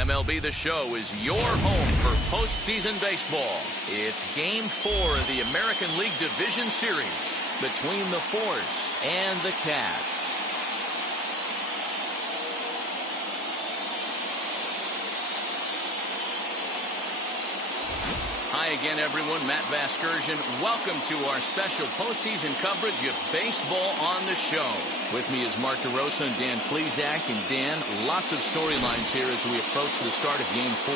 MLB The Show is your home for postseason baseball. It's Game 4 of the American League Division Series between the Force and the Cats. Hi again, everyone. Matt Vasgersian. Welcome to our special postseason coverage of Baseball on the Show. With me is Mark DeRosa and Dan Plesac. And Dan, lots of storylines here as we approach the start of Game 4.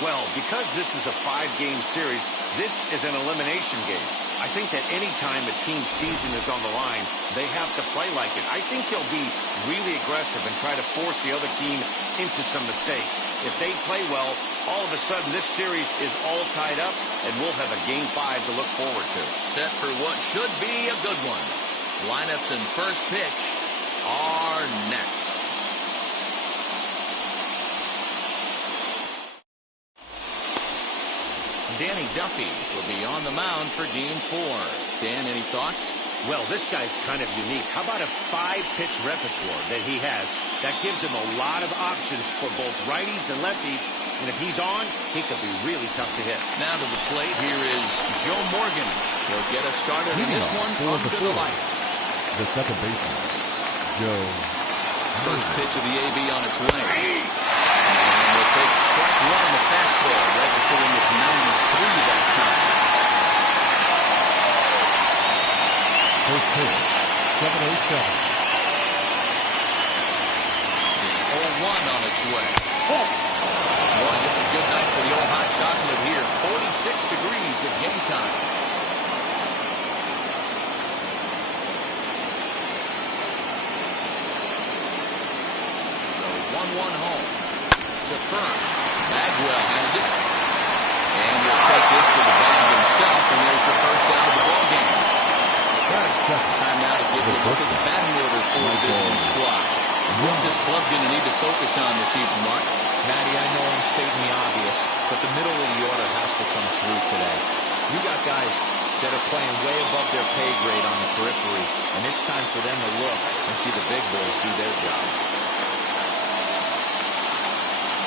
Well, because this is a 5-game series, this is an elimination game. I think that any time a team's season is on the line, they have to play like it. I think they'll be really aggressive and try to force the other team into some mistakes. If they play well, all of a sudden this series is all tied up, and we'll have a Game 5 to look forward to. Set for what should be a good one. Lineups and first pitch are next. Danny Duffy will be on the mound for Game 4. Dan, any thoughts? Well, this guy's kind of unique. How about a 5-pitch repertoire that he has? That gives him a lot of options for both righties and lefties. And if he's on, he could be really tough to hit. Now to the plate, here is Joe Morgan. He'll get us started in this one under the lights. The second baseman, Joe. First pitch of the AB on its way. And we'll take strike one, the fastball, registering at 93 that time. First pitch, 7:07. The 0-1 on its way. Boy, it's a good night for the old hot chocolate here. 46 degrees at game time. The 1-1 home. To first. Bagwell has it. And will take this to the bag himself, and there's the first out of the ballgame. Time now to get a look at the batting order for the visiting squad. What's this club going to need to focus on this evening, Mark? Matty, I know I'm stating the obvious, but the middle of the order has to come through today. You got guys that are playing way above their pay grade on the periphery, and it's time for them to look and see the big boys do their job.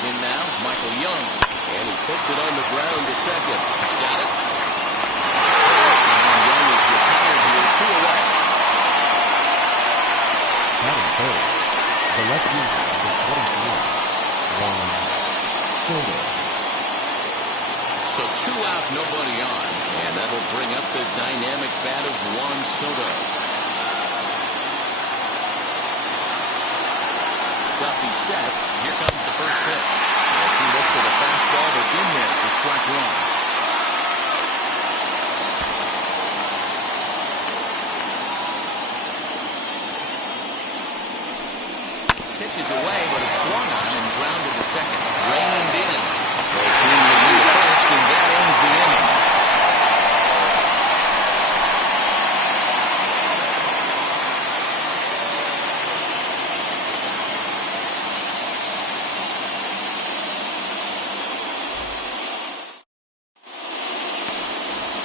In now, Michael Young, and he puts it on the ground to second. He's got it. And Young is retired here, 2 away. Batting third, the left fielder, number 23, Juan Soto. So 2 out, nobody on. And that'll bring up the dynamic bat of Juan Soto. Duffy sets. Here comes the first pitch. As he looks at a fastball that's in there for strike one. Pitches away, but it's swung on and grounded to second. Reined in. They clean the lead first, and that ends the inning.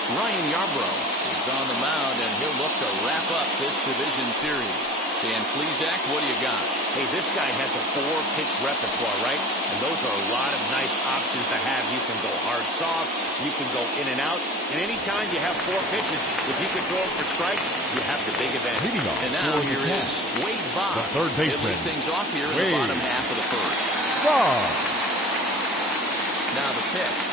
Ryan Yarbrough is on the mound, and he'll look to wrap up this division series. Dan Plesac, what do you got? Hey, this guy has a 4-pitch repertoire, right? And those are a lot of nice options to have. You can go hard soft, you can go in and out. And anytime you have 4 pitches, if you can throw them for strikes, you have the big advantage. And now here is Wade Boggs. The third baseman. He'll lead things off here in the bottom half of the first. Boggs. Now the pitch.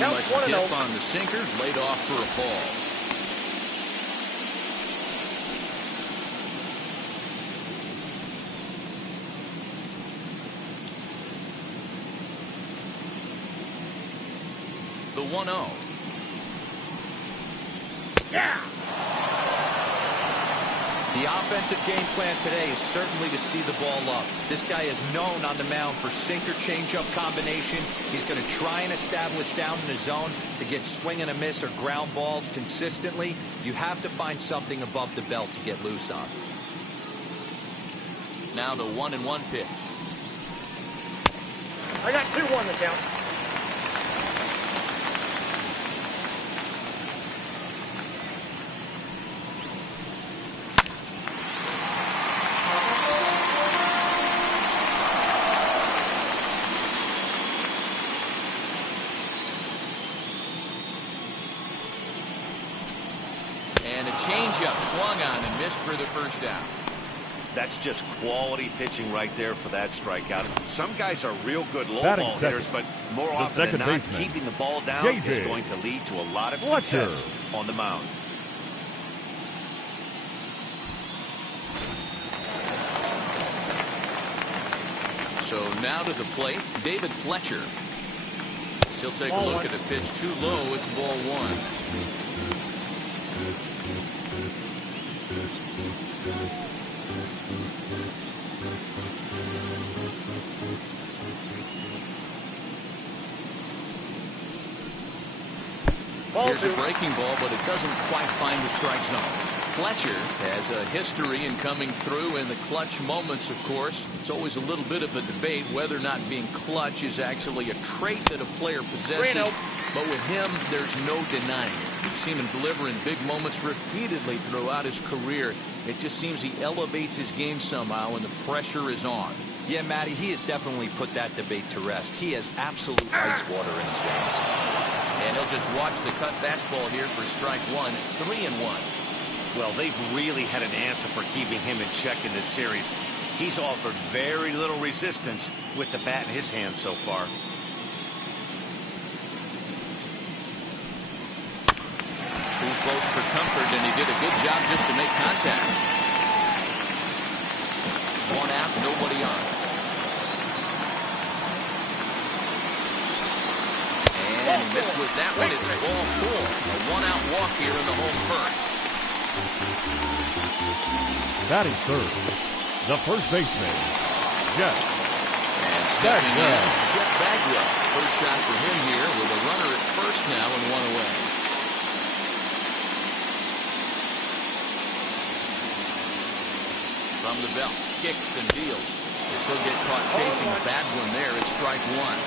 Too much dip on the sinker, laid off for a ball. The 1-0. Yeah! The offensive game plan today is certainly to see the ball up. This guy is known on the mound for sinker changeup combination. He's going to try and establish down in the zone to get swing and a miss or ground balls consistently. You have to find something above the belt to get loose on. Now the 1-1 pitch. I got 2-1 to count. swung on and missed for the first down. That's just quality pitching right there for that strikeout. Some guys are real good low Batting ball second. hitters, but more The often than second not, baseman, keeping the ball down David is going to lead to a lot of Fletcher. success on the mound. So now to the plate, David Fletcher. He'll take a look at the pitch too low. It's ball one. Here's a breaking ball, but it doesn't quite find the strike zone. Fletcher has a history in coming through in the clutch moments, of course. It's always a little bit of a debate whether or not being clutch is actually a trait that a player possesses. But with him, there's no denying it. You've seen him deliver in big moments repeatedly throughout his career. It just seems he elevates his game somehow when the pressure is on. Yeah, Matty, he has definitely put that debate to rest. He has absolute ice water in his veins. And he'll just watch the cut fastball here for strike one. 3-1. Well, they've really had an answer for keeping him in check in this series. He's offered very little resistance with the bat in his hand so far. Too close for comfort, and he did a good job just to make contact. One out, nobody on. And he missed with that one. It's ball four. A one-out walk here in the home first. Batting third, the first baseman, Jeff. And stepping in, Jeff Bagwell. First shot for him here with a runner at first now and one away. From the belt, kicks and deals. This will get caught chasing a bad one there is strike one.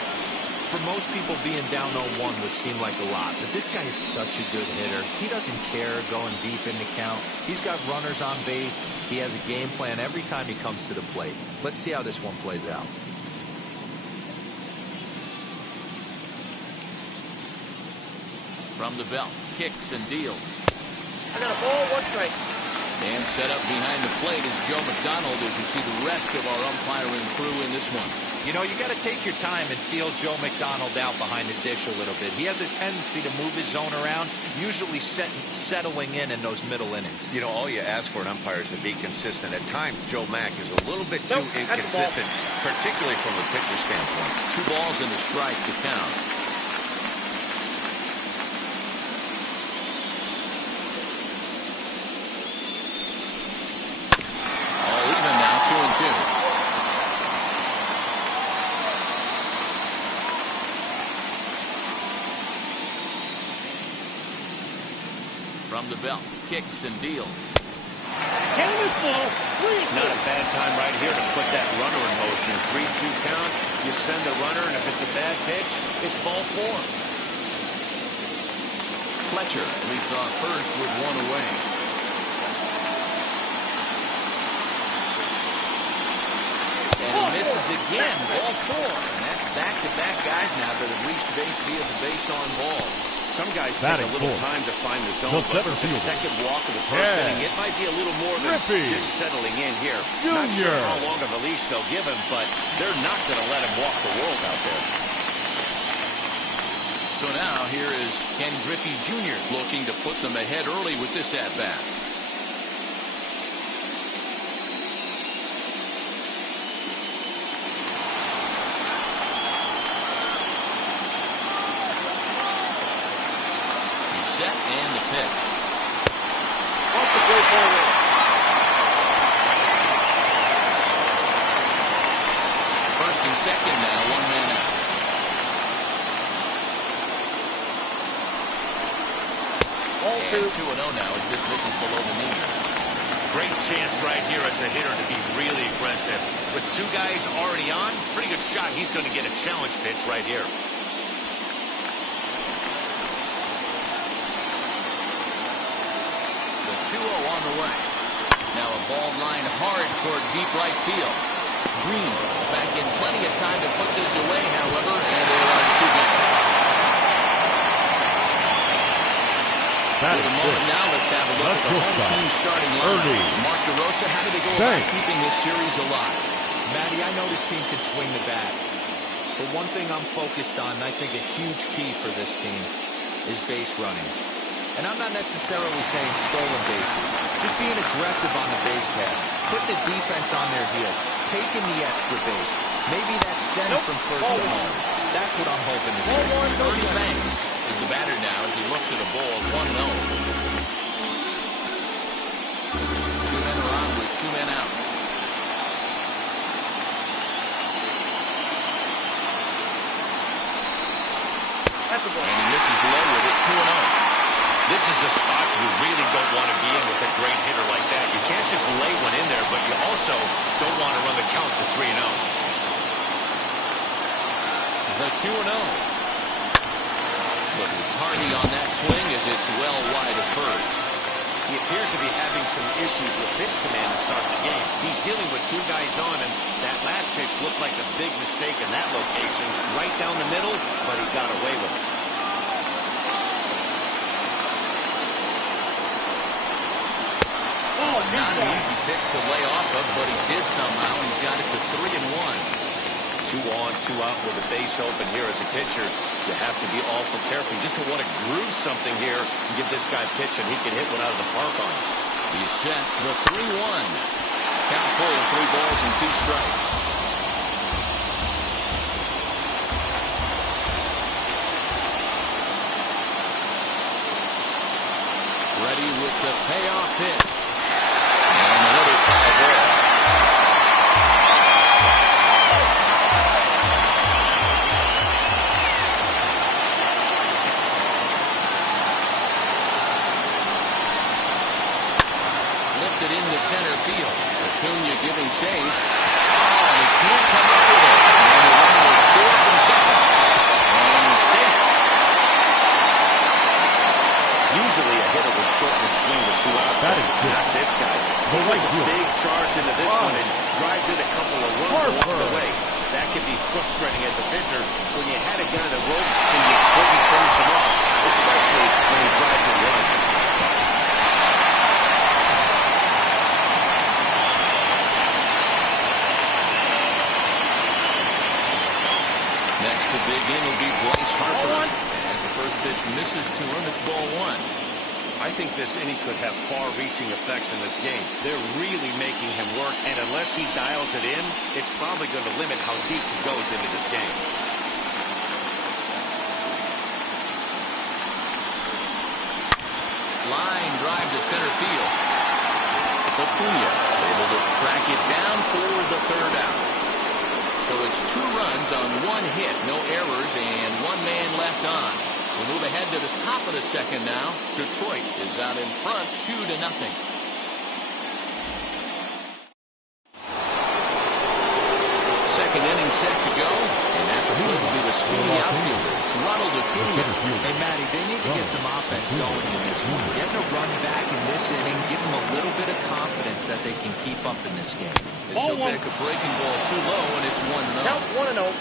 For most people, being down 0-1 would seem like a lot, but this guy is such a good hitter. He doesn't care going deep in the count. He's got runners on base. He has a game plan every time he comes to the plate. Let's see how this one plays out. From the belt, kicks and deals. I got a ball, one strike. And set up behind the plate is Joe McDonald as you see the rest of our umpiring crew in this one. You know, you got to take your time and feel Joe McDonald out behind the dish a little bit. He has a tendency to move his zone around, usually settling in those middle innings. You know, all you ask for an umpire is to be consistent. At times, Joe Mack is a little bit too inconsistent, particularly from a pitcher standpoint. 2 balls and a strike to count. All even now, 2-2. From the belt, kicks and deals. Not a bad time right here to put that runner in motion. 3-2 count, you send the runner, and if it's a bad pitch, it's ball 4. Fletcher leads off first with 1 away. And he misses again, ball 4. And that's back-to-back guys now that have reached base via the base on ball. Some guys take a little time to find the zone, but with the second walk of the first inning, it might be a little more than just settling in here. Not sure how long of a leash they'll give him, but they're not going to let him walk the world out there. So now here is Ken Griffey Jr. looking to put them ahead early with this at-bat. Set and the pitch. Off the great ball rate. First and second now, 1 man out. Ball And 2. 2-0 now as this misses below the knee. Great chance right here as a hitter to be really aggressive. With 2 guys already on, pretty good shot. He's going to get a challenge pitch right here. The 2-0 on the way. Now a ball line hard toward deep right field. Green back in plenty of time to put this away, however, and there are 2 down. That For is the moment good. now, let's have a look Let's at the go, home Scott. team starting Early. line. Mark DeRosa, how do they go about Bank. keeping this series alive? Matty, I know this team can swing the bat. But one thing I'm focused on, and I think a huge key for this team, is base running. And I'm not necessarily saying stolen bases. Just being aggressive on the base pass. Putting the defense on their heels. Taking the extra base. Maybe that send from first to home. That's what I'm hoping to see. Ernie Banks is the batter now as he looks at a ball 1-0. Two men are on with two men out. That's a ball. And he misses low with it, 2-0. This is a spot you really don't want to be in with a great hitter like that. You can't just lay one in there, but you also don't want to run the count to 3-0. The 2-0. But Tardy on that swing as it's well wide of first. He appears to be having some issues with pitch command to start the game. He's dealing with two guys on, and that last pitch looked like a big mistake in that location. Right down the middle, but he got away with it. Not an easy pitch to lay off of, but he did somehow. He's got it to 3-1. 2 on, 2 out with a base open here as a pitcher. You have to be awful careful. You just don't want to groove something here and give this guy pitch, and he can hit one out of the park on it. He's set the 3-1. Count full, 3 balls and 2 strikes. Ready with the payoff pitch. And another foul ball. Lifted into center field. Acuna giving chase. Oh, and he can't come up with it. And the runner will score from second. And safe. Usually a hitter will shorten the swing with 2 outs. That is good. Not this guy. He The puts right a field. big charge into this one and drives in a couple of runs along the way. That can be frustrating as a pitcher when you had a guy that ropes and you couldn't finish him off, especially when he drives in runs. Next to dig in will be Bryce Harper. As the first pitch misses to him, it's ball 1. I think this inning could have far-reaching effects in this game. They're really making him work, and unless he dials it in, it's probably going to limit how deep he goes into this game. Line drive to center field. Acuna able to track it down for the 3rd out. So it's 2 runs on 1 hit, no errors, and 1 man left on. We move ahead to the top of the 2nd now. Detroit is out in front, 2-0. Second inning set to go, and at the plate will be the speedy outfielder, Ronald Acuna. Hey, Matty, they need to get some offense going in this one. Getting a run back in this inning, give them a little bit of confidence that they can keep up in this game. This will take a breaking ball too low, and it's 1-0. Count 1-0.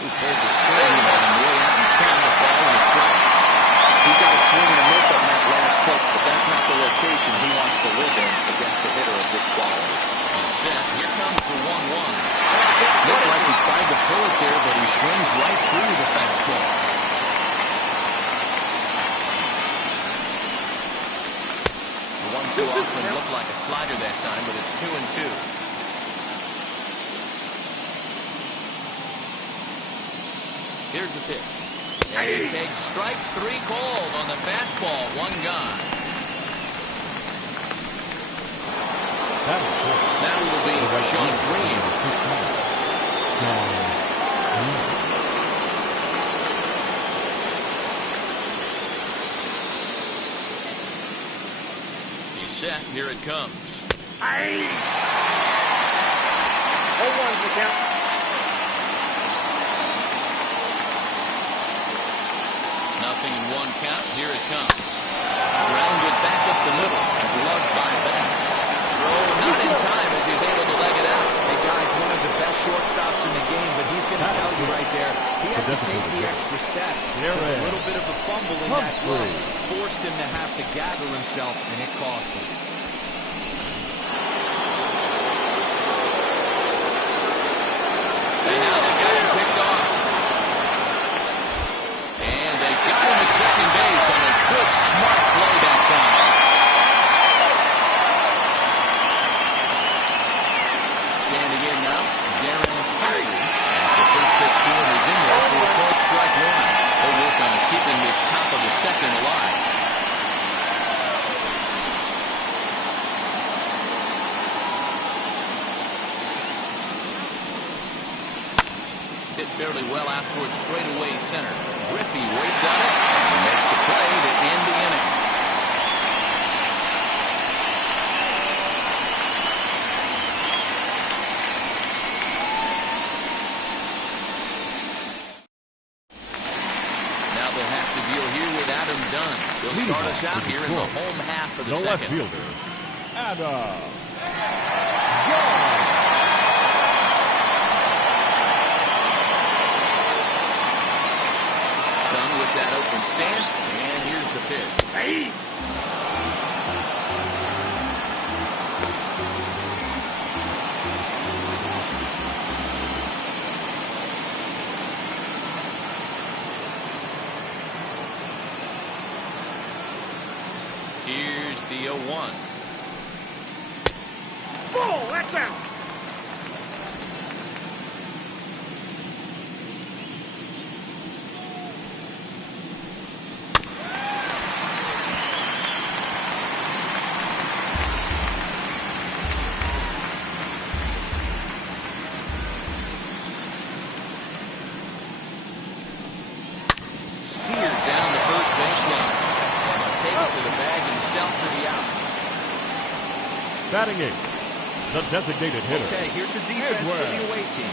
Who pulled the string on way out in front of the ball and a strike. He got a swing and a miss on that last pitch, but that's not the location he wants to live in against a hitter of this quality. He's set. Here comes the 1-1. Looked like he tried to pull it there, but he swings right through the fastball. The 1-2 offering looked like a slider that time, but it's 2-2. Here's the pitch. And he takes strike 3 called on the fastball. 1 gone. That is good. Now will be The right Sean field. Green. Sean Green. He's set. Here it comes. 0-1 the count. Nothing in 1 count. Here it comes. Grounded back up the middle. Gloved by Banks. Throw not in time as he's able to leg it out. Hey, guys, one of the best shortstops in the game, but he's going to tell you right there, he had to take the extra step. Because a little bit of a fumble in that glove forced him to have to gather himself, and it cost him. And now they got him picked off. And they got him at second base on a good, smart play that time. Standing in now, Darren Perry. As the first pitch to him is in there for a called strike one. They'll work on keeping this top of the second alive. Hit fairly well out towards straightaway center. Griffey waits on it and makes the play to end the inning. Now they'll have to deal here with Adam Dunn. He'll start us out here in the home half of the second. Left fielder, Adam Dunn. With that open stance, and here's the pitch. Hey. Here's the 0-1. Ball, that's out. Batting eight, the designated hitter. Okay, here's a defense for the away team.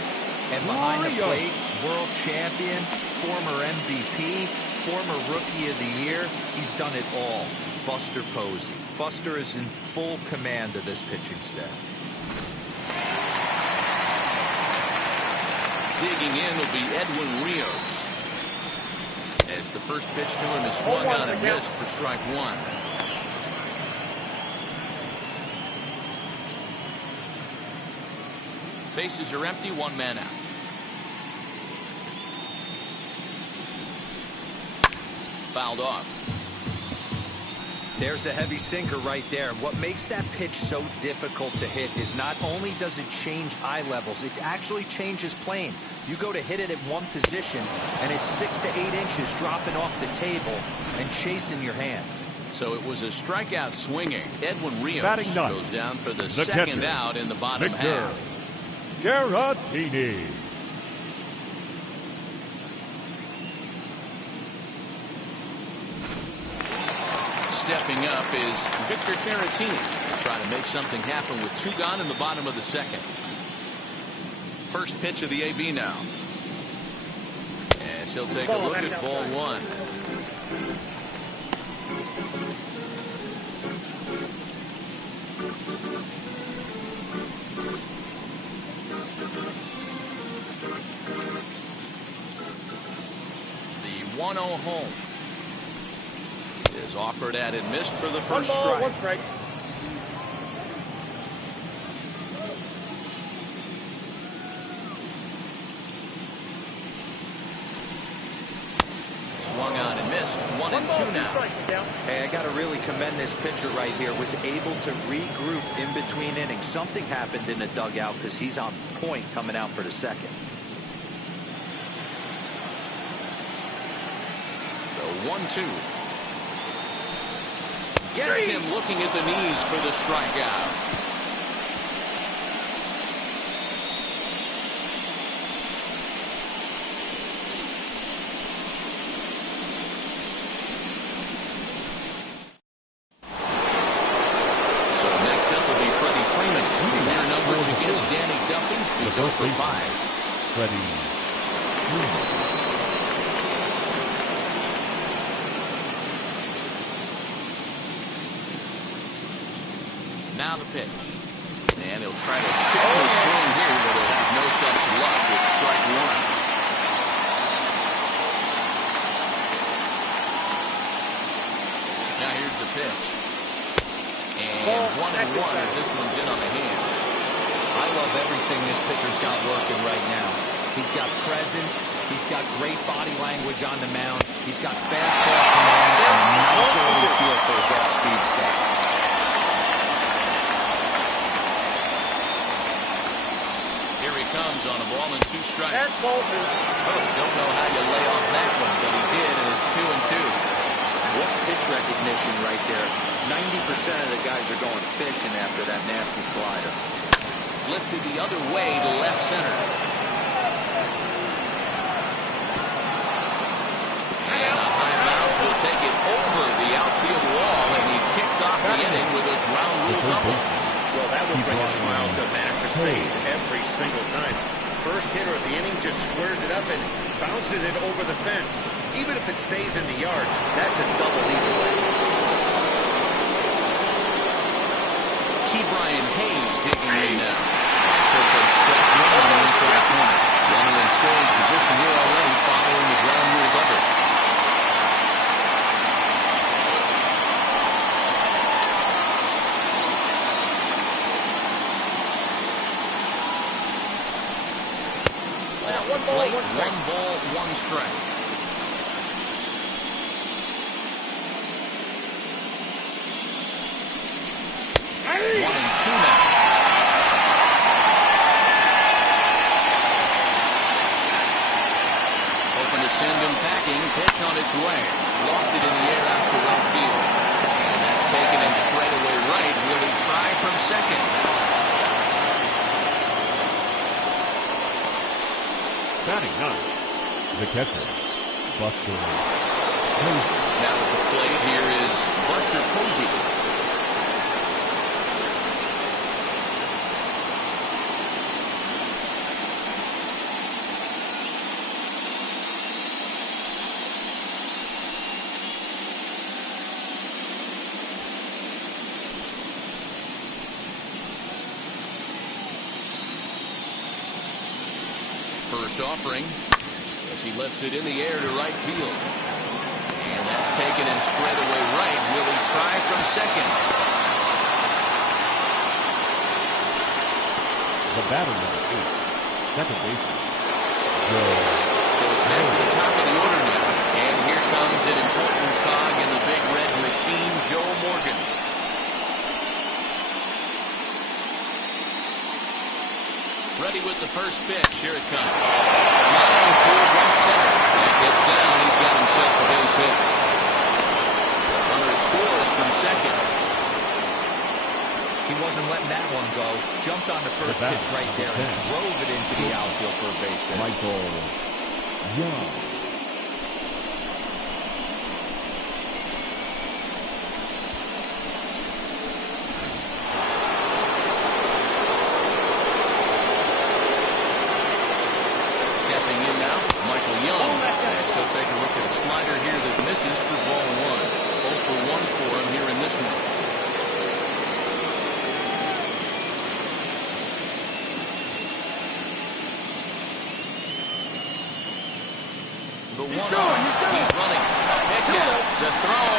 And behind the plate, world champion, former MVP, former Rookie of the Year. He's done it all. Buster Posey. Buster is in full command of this pitching staff. Digging in will be Edwin Rios. As the first pitch to him is swung on and missed for strike one. Bases are empty, one man out. Fouled off. There's the heavy sinker right there. What makes that pitch so difficult to hit is not only does it change eye levels, it actually changes plane. You go to hit it at one position, and it's 6 to 8 inches dropping off the table and chasing your hands. So it was a strikeout swinging. Edwin Rios goes down for the second catcher, out in the bottom half. Caratini. Stepping up is Victor Caratini, trying to make something happen with 2 gone in the bottom of the second. First pitch of the AB now. And he'll take a look at ball one. The 1-0 home is offered at and missed for the first strike. 1 strike. Swung on and missed. 1 and 2 now. Hey, I got to really commend this pitcher right here. Was able to regroup in between innings. Something happened in the dugout because he's on point coming out for the second. The 1-2. Gets him looking at the knees for the strikeout. So next up will be Freddie Freeman. Career numbers against Danny Duffy. He's 0 for 5. Freddie Freeman. Now the pitch. And he'll try to stick to his swing here, but he'll have no such luck with strike one. Now here's the pitch. And 1-1 as this one's in on the hands. I love everything this pitcher's got working right now. He's got presence. He's got great body language on the mound. He's got fastball command and a nice early feel for his off-speed stuff. Here he comes on a ball and 2 strikes. That's Bolton. Oh, don't know how you lay off that one, but he did, and it's 2-2. What pitch recognition right there. 90% of the guys are going fishing after that nasty slider. Lifted the other way to left center. And a high bounce will take it over the outfield wall, and he kicks off the inning with a ground rule double. Well, that will bring a smile to a manager's face every single time. First hitter of the inning just squares it up and bounces it over the fence. Even if it stays in the yard, that's a double either way. Brian Hayes digging in now. Shows a strike one on the inside corner. Runner in scoring position here already following the ground rule double. One ball, one strike. Hey! 1-2 now. Hoping to send him packing. Pitch on its way. Lofted in the air out to right field. And that's taken him straight away right. Will he try from second? Batting ninth, the catcher, Buster Posey. Now at the plate here is Buster Posey. First offering as he lifts it in the air to right field. And that's taken him straight away right. Will he try from second? The batter number 8, second baseman, Joe. So it's back to the top of the order now. And here comes an important cog in the big red machine, Joe Morgan. Ready with the first pitch. Here it comes. Line toward right center. That gets down. He's got himself a base hit. Runner scores from second. He wasn't letting that one go. Jumped on the first pitch right there and drove it into the outfield for a base hit. Michael Young. So take a look at a slider here that misses for ball one. 0 for 1 for him here in this one. The He's 1-0. He's running. Pitch out. The throw.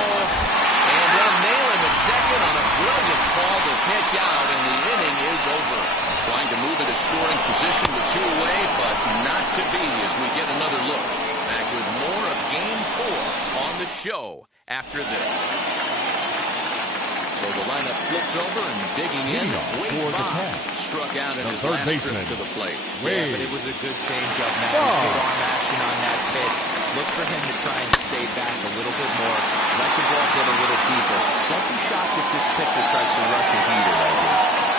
And they'll nail him at second on a brilliant call to pitch out, and the inning is over. Trying to move into scoring position with 2 away, but not to be as we get another look. Back with more of Game 4 on the show after this. So the lineup flips over and digging in. Wade Boggs struck out in his last trip to the plate. Yeah, but it was a good changeup, man. Good arm action on that pitch. Look for him to try and stay back a little bit more. Let the ball get a little deeper. Don't be shocked if this pitcher tries to rush a heater right here.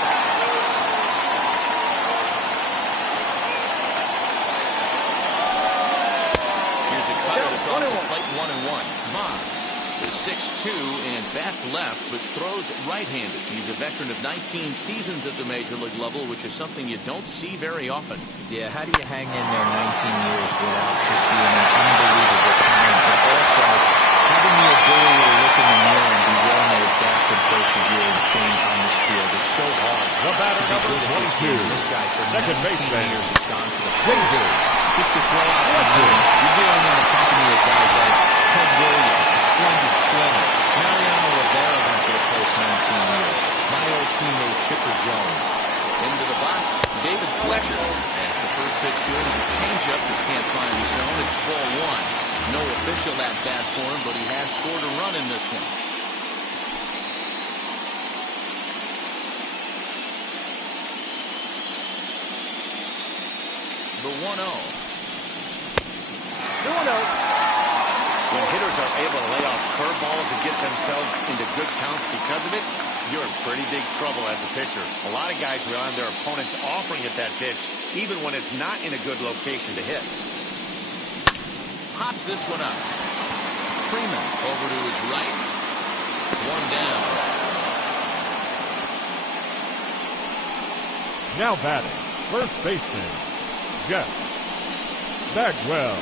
Here's a cutter that's off the plate, 1-1. Boggs is 6'2" and bats left, but throws right-handed. He's a veteran of 19 seasons at the major league level, which is something you don't see very often. Yeah, how do you hang in there 19 years without just being an unbelievable talent, but also having the ability to look in the mirror and be willing to adapt and persevere and change on this field? It's so hard The batter, to be game. This guy for second 19 baseman, years has gone to the post. Just to throw out some names, you're dealing in the company of guys like Ted Williams, the splendid splitter. Mariano Rivera went to the post 19 years. My old teammate Chipper Jones. Into the box, David Fletcher. As the first pitch to him is a changeup that can't find the zone. It's ball one. No official at bat for him, but he has scored a run in this one. The 1-0. 2-0. When hitters are able to lay off curveballs and get themselves into good counts because of it, you're in pretty big trouble as a pitcher. A lot of guys rely on their opponents offering at that pitch, even when it's not in a good location to hit. Pops this one up. Freeman over to his right. One down. Now batting, first baseman, Jeff Bagwell.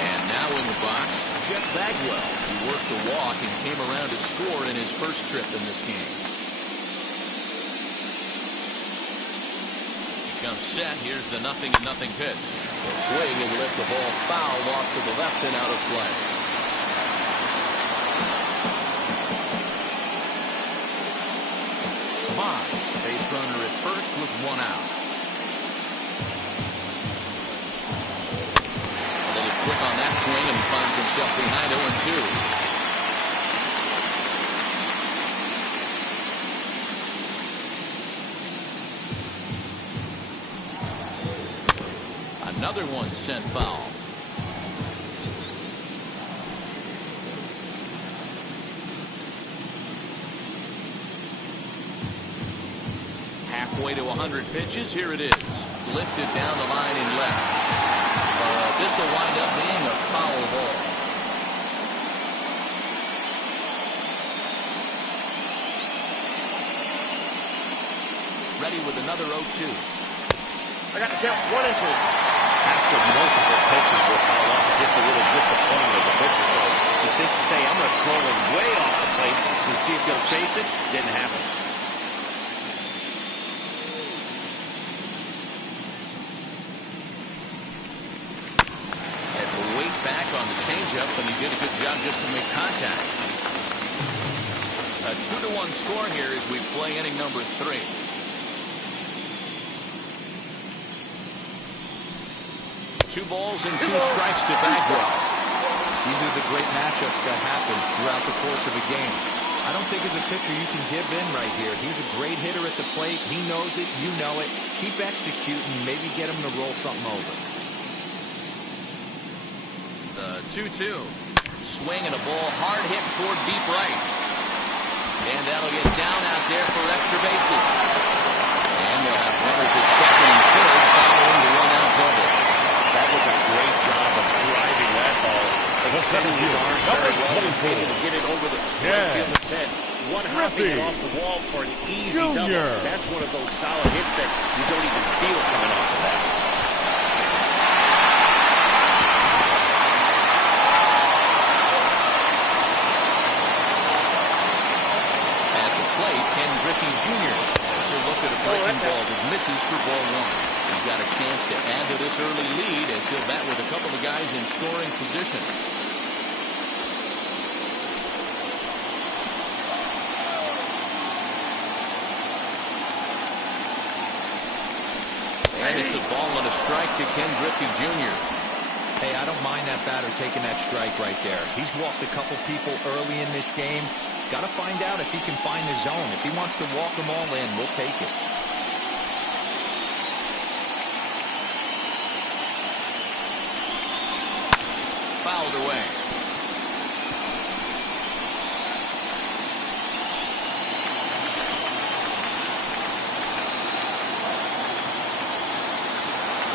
And now in the box, Jeff Bagwell. He worked the walk and came around to score in his first trip in this game. He comes set. Here's the 0-0 pitch. He'll swing and lift the ball foul off to the left and out of play. Bonds, base runner at first with one out. Quick on that swing, and he finds himself behind 0-2. Another one sent foul. Halfway to 100 pitches. Here it is. Lifted down the line in left. This will wind up being a foul ball. Ready with another 0-2. I got to count 1 and 2. After multiple pitches will foul off, it gets a little disappointing as a pitcher. So you think to say, I'm going to throw him way off the plate and see if he'll chase it. Didn't happen. Changeup, and he did a good job just to make contact. A 2-1 score here as we play inning number 3. Two balls and two strikes to Bagwell. These are the great matchups that happen throughout the course of a game. I don't think as a pitcher you can give in right here. He's a great hitter at the plate. He knows it. You know it. Keep executing. Maybe get him to roll something over. 2-2. Swing and a ball hard hit toward deep right. And that'll get down out there for extra bases. And they'll have runners at second and third following the one-out double. That was a great job of driving that ball. Extending his arms very well. He was able to get it over the right fielder's head. One hopping it off the wall for an easy double. That's one of those solid hits that you don't even feel coming off the bat. Ken Griffey Jr. has a look at a breaking ball that misses for ball one. He's got a chance to add to this early lead as he'll bat with a couple of guys in scoring position. And it's a ball and a strike to Ken Griffey Jr. Hey, I don't mind that batter taking that strike right there. He's walked a couple people early in this game. Got to find out if he can find the zone. If he wants to walk them all in, we'll take it. Fouled away.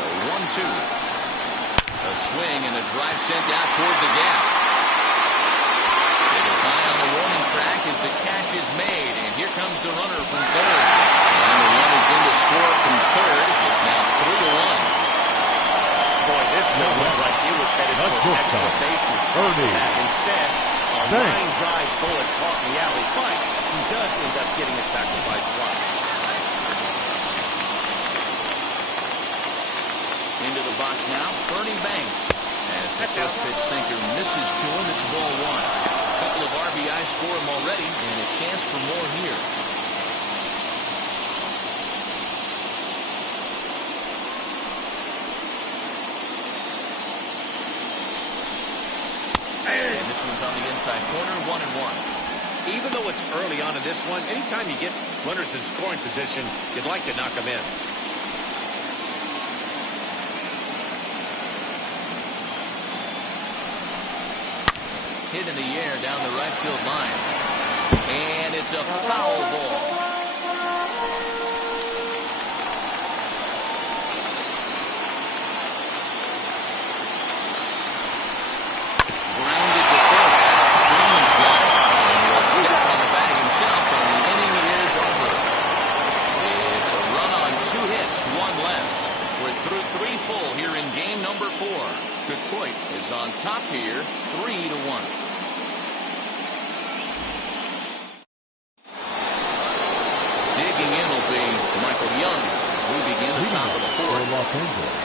The 1-2. A swing and a drive sent out toward the gap. The warning track as the catch is made, and here comes the runner from third. And the run is in to score from third. It's now 3-1. Boy, this one looked like it was headed for extra bases. Instead, a line drive bullet caught in the alley, but he does end up getting a sacrifice fly. Into the box now, Bernie Banks. As the first pitch sinker misses to him, it's ball one. A couple of RBIs for him already, and a chance for more here. And this one's on the inside corner, 1-1. Even though it's early on in this one, anytime you get runners in scoring position, you'd like to knock them in. Hit in the air down the right field line. And it's a foul ball. Grounded to third. Freeman's got it. And he'll step on the bag himself, and the inning is over. It's a run on 2 hits, 1 left. We're through 3 full here in game number 4. Detroit is on top here, 3-1. Digging in will be Michael Young as we begin the top of the 4th. For Los Angeles,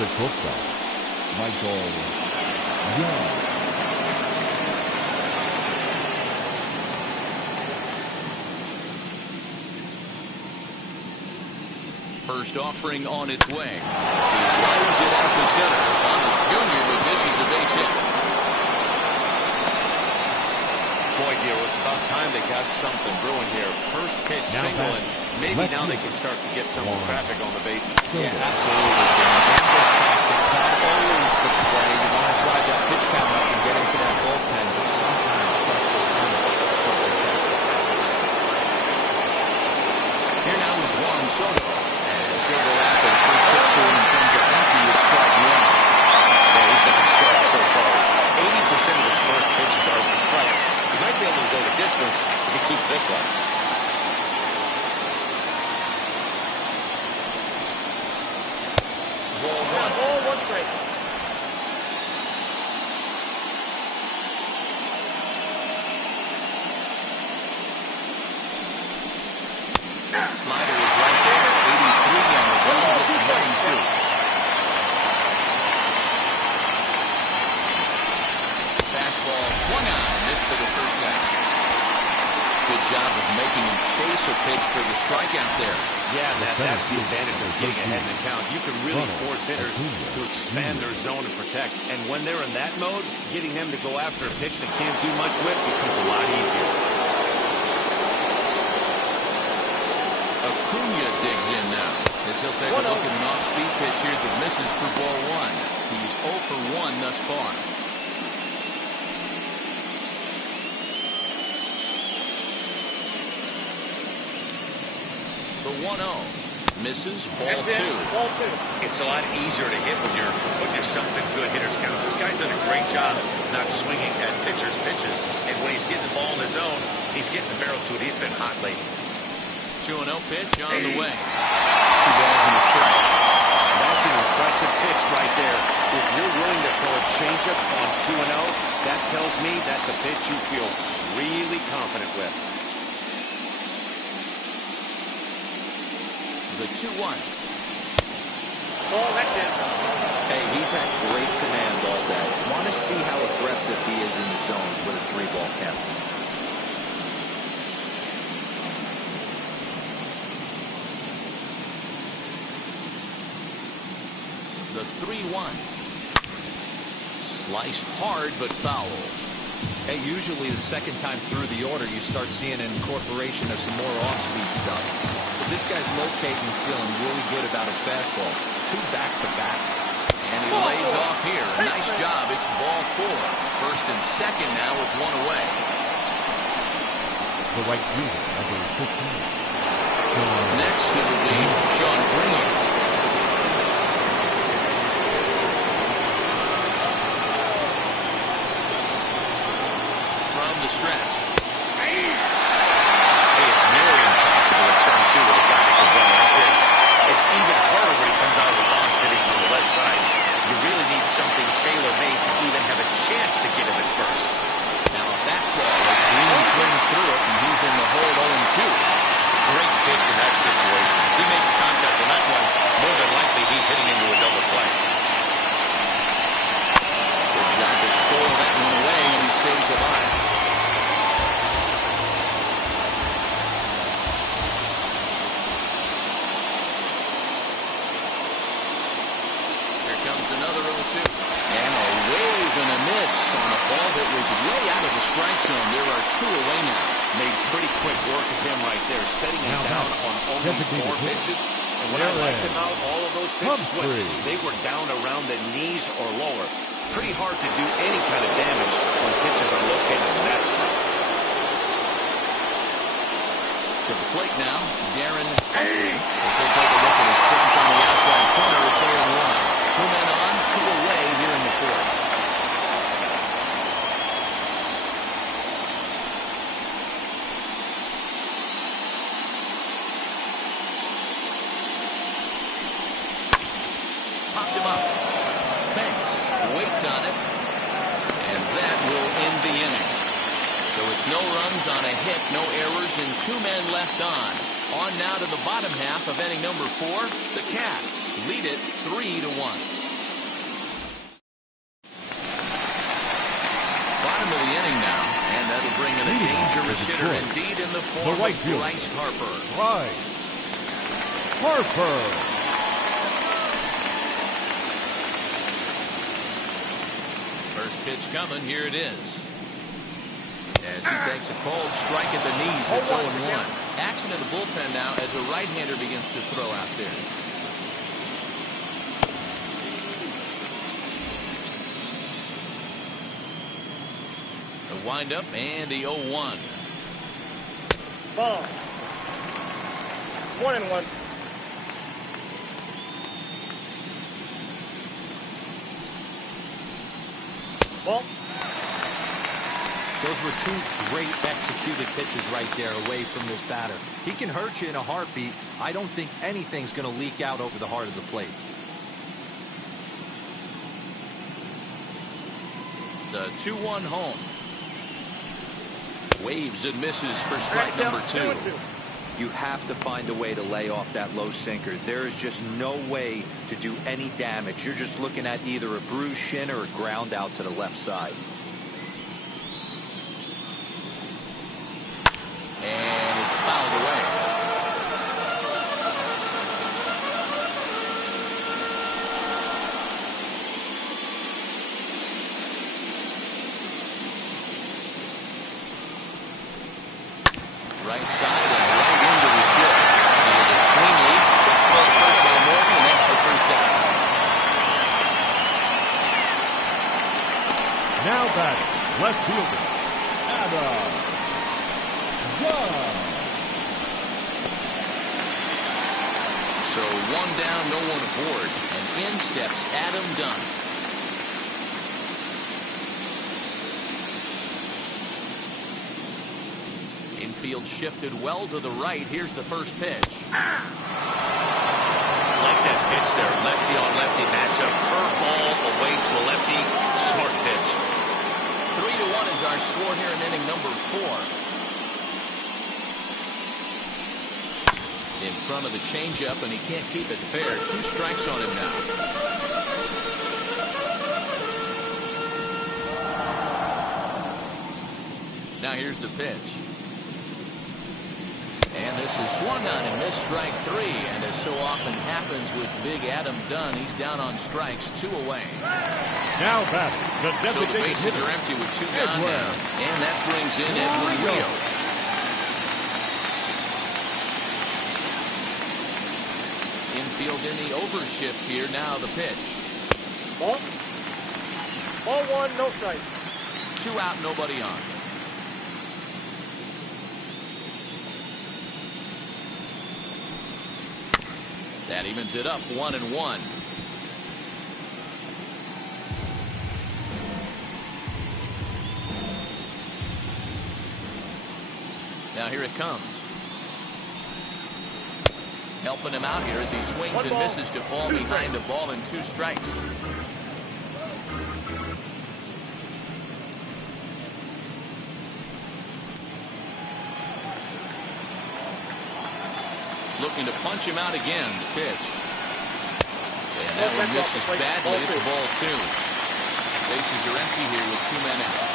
the shortstop, Michael Young. First offering on its way. He lines it out to center. Thomas Jr., but this is a base hit. Boy, dear, it's about time they got something brewing here. First pitch Now single, back. and maybe now they Left can start to get some traffic on the bases. Yeah, Absolutely, Dan. In this tactics, not always the play. You want to drive that pitch count up and get into that bullpen, but sometimes trust the runs put their best foot forward. Here now is Juan Soto. As he'll go after the first pitch to him comes up empty with strike 1. Yeah, he's looking sharp so far. 80% of his first pitches are for strikes. He might be able to go the distance if he keeps this up. Ball 1. Ball, 1 strike. Slider is right there. 83 on the ball. It's 1-2. Fastball swung on and missed for the first down. Good job of making him chase a pitch for the strikeout there. Yeah, that's the advantage of getting ahead in the count. You can really force hitters to expand their zone and protect. And when they're in that mode, getting them to go after a pitch they can't do much with becomes a lot easier. Acuna digs in now. As he'll take a look at an off-speed pitch here that misses for ball 1. He's 0 for 1 thus far. The 1-0 misses ball 2. Ball 2. It's a lot easier to hit when you're putting yourself in good hitter's counts. This guy's done a great job not swinging at pitcher's pitches. And when he's getting the ball in his zone, he's getting the barrel to it. He's been hot lately. 2-0 pitch on the way. 2 balls and a strike. That's an impressive pitch right there. If you're willing to throw a changeup on 2-0, that tells me that's a pitch you feel really confident with. The 2-1. Ball, that's it. Hey, he's had great command all day. Want to see how aggressive he is in the zone with a 3-ball count. The 3-1. Sliced hard, but foul. Hey, usually the second time through the order, you start seeing an incorporation of some more off-speed stuff. But this guy's locating and feeling really good about his fastball. 2 back-to-back. And he lays off here. Nice job. It's ball 4. First and second now with 1 away. The right fielder, number 15. Next it'll be Sean Green. From the stretch. Hey, it's nearly impossible to turn 2 with a guy that can run like this. It's even harder when he comes out of the box hitting from the left side. You really need something tailor-made to even have a chance to get him at first. Now a fastball as Green swings through it, and he's in the hole 0-2. Great pitch in that situation. If he makes contact on that one, more than likely he's hitting into a double play. strike zone. There are 2 away now. Made pretty quick work of him right there, setting him down on only 4 pitches. And what I liked about all of those pitches was they were down around the knees or lower. Pretty hard to do any kind of damage when pitches are located in that spot. To the plate now, Darren. As they take a look at his strength on the outside corner, it's 0-1. 2 men on, 2 away here in the 4th. Popped him up. Banks waits on it, and that will end the inning. So it's no runs on a hit, no errors, and 2 men left on. On now to the bottom half of inning number 4. The Cats lead it 3-1. Bottom of the inning now, and that'll bring in a dangerous hitter indeed in the form of Bryce Harper. Harper. First pitch coming, here it is. As he takes a cold strike at the knees, it's 0-1. Action in the bullpen now as a right-hander begins to throw out there. The windup and the 0-1. Ball. 1-1. Ball. Those were 2 great executed pitches right there away from this batter. He can hurt you in a heartbeat. I don't think anything's going to leak out over the heart of the plate. The 2-1 home. Waves and misses for strike number 2. You have to find a way to lay off that low sinker. There is just no way to do any damage. You're just looking at either a bruised shin or a ground out to the left side. And it's fouled away. Right side and right into the shift. He has a clean lead. Throw first by Morgan, and that's the first down. Now batting, left fielder, Adam. So 1 down, no one aboard, and in steps Adam Dunn. Infield shifted well to the right. Here's the first pitch. Like that pitch there, lefty on lefty matchup. Curveball away to a lefty. Smart pitch. 3-1 is our score here in inning number 4. In front of the changeup, and he can't keep it fair. 2 strikes on him now. Now here's the pitch. And this is swung on and missed, strike 3. And as so often happens with big Adam Dunn, he's down on strikes, 2 away. Now batting, the So the designated bases hitter, are empty with 2 gone now. And that brings in Edwin Rios. Infield in the overshift here. Now the pitch. Ball. Ball 1, no strike. 2 out, nobody on. That evens it up, 1-1. Now here it comes. Helping him out here as he swings and misses to fall behind a ball and 2 strikes. Looking to punch him out again. The pitch. And that one misses badly. It's ball 2. Bases are empty here with 2 men out.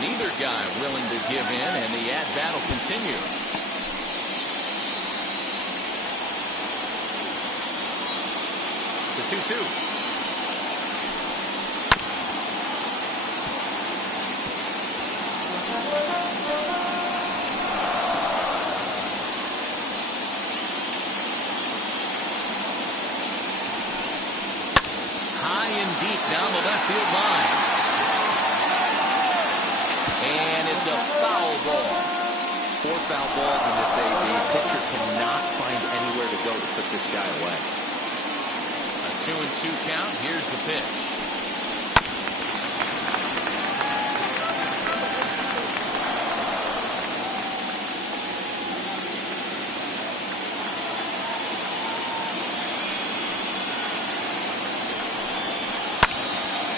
Neither guy willing to give in, and the at-bat will continue. The 2-2. High and deep down the left field line. And it's a foul ball. 4 foul balls in this AB. Pitcher cannot find anywhere to go to put this guy away. A 2-2 count. Here's the pitch.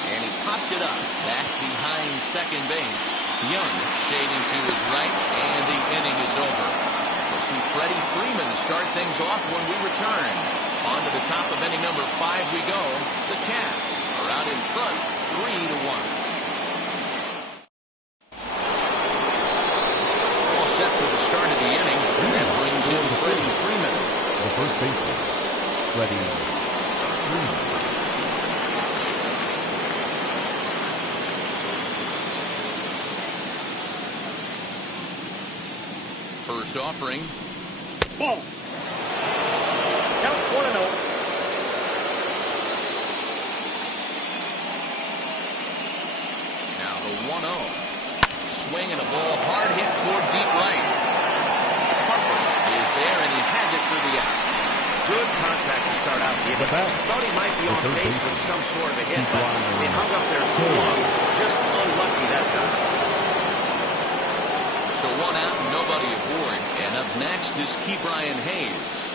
And he pops it up back behind second base. Young shading to his right, and the inning is over. We'll see Freddie Freeman start things off when we return. On to the top of inning number 5 we go. The Cats are out in front, 3-1. All set for the start of the inning, and that brings in Freddie Freeman. The first baseman, Freddie Freeman. First offering. Ball. Count 1-0. Now the 1-0. Swing and a ball hard hit toward deep right. Harper is there, and he has it for the out. Good contact to start out the inning. Thought he might be on base with some sort of a hit, but it hung up there too long. Just unlucky that time. So 1 out and nobody aboard. And up next is Ke'Bryan Hayes.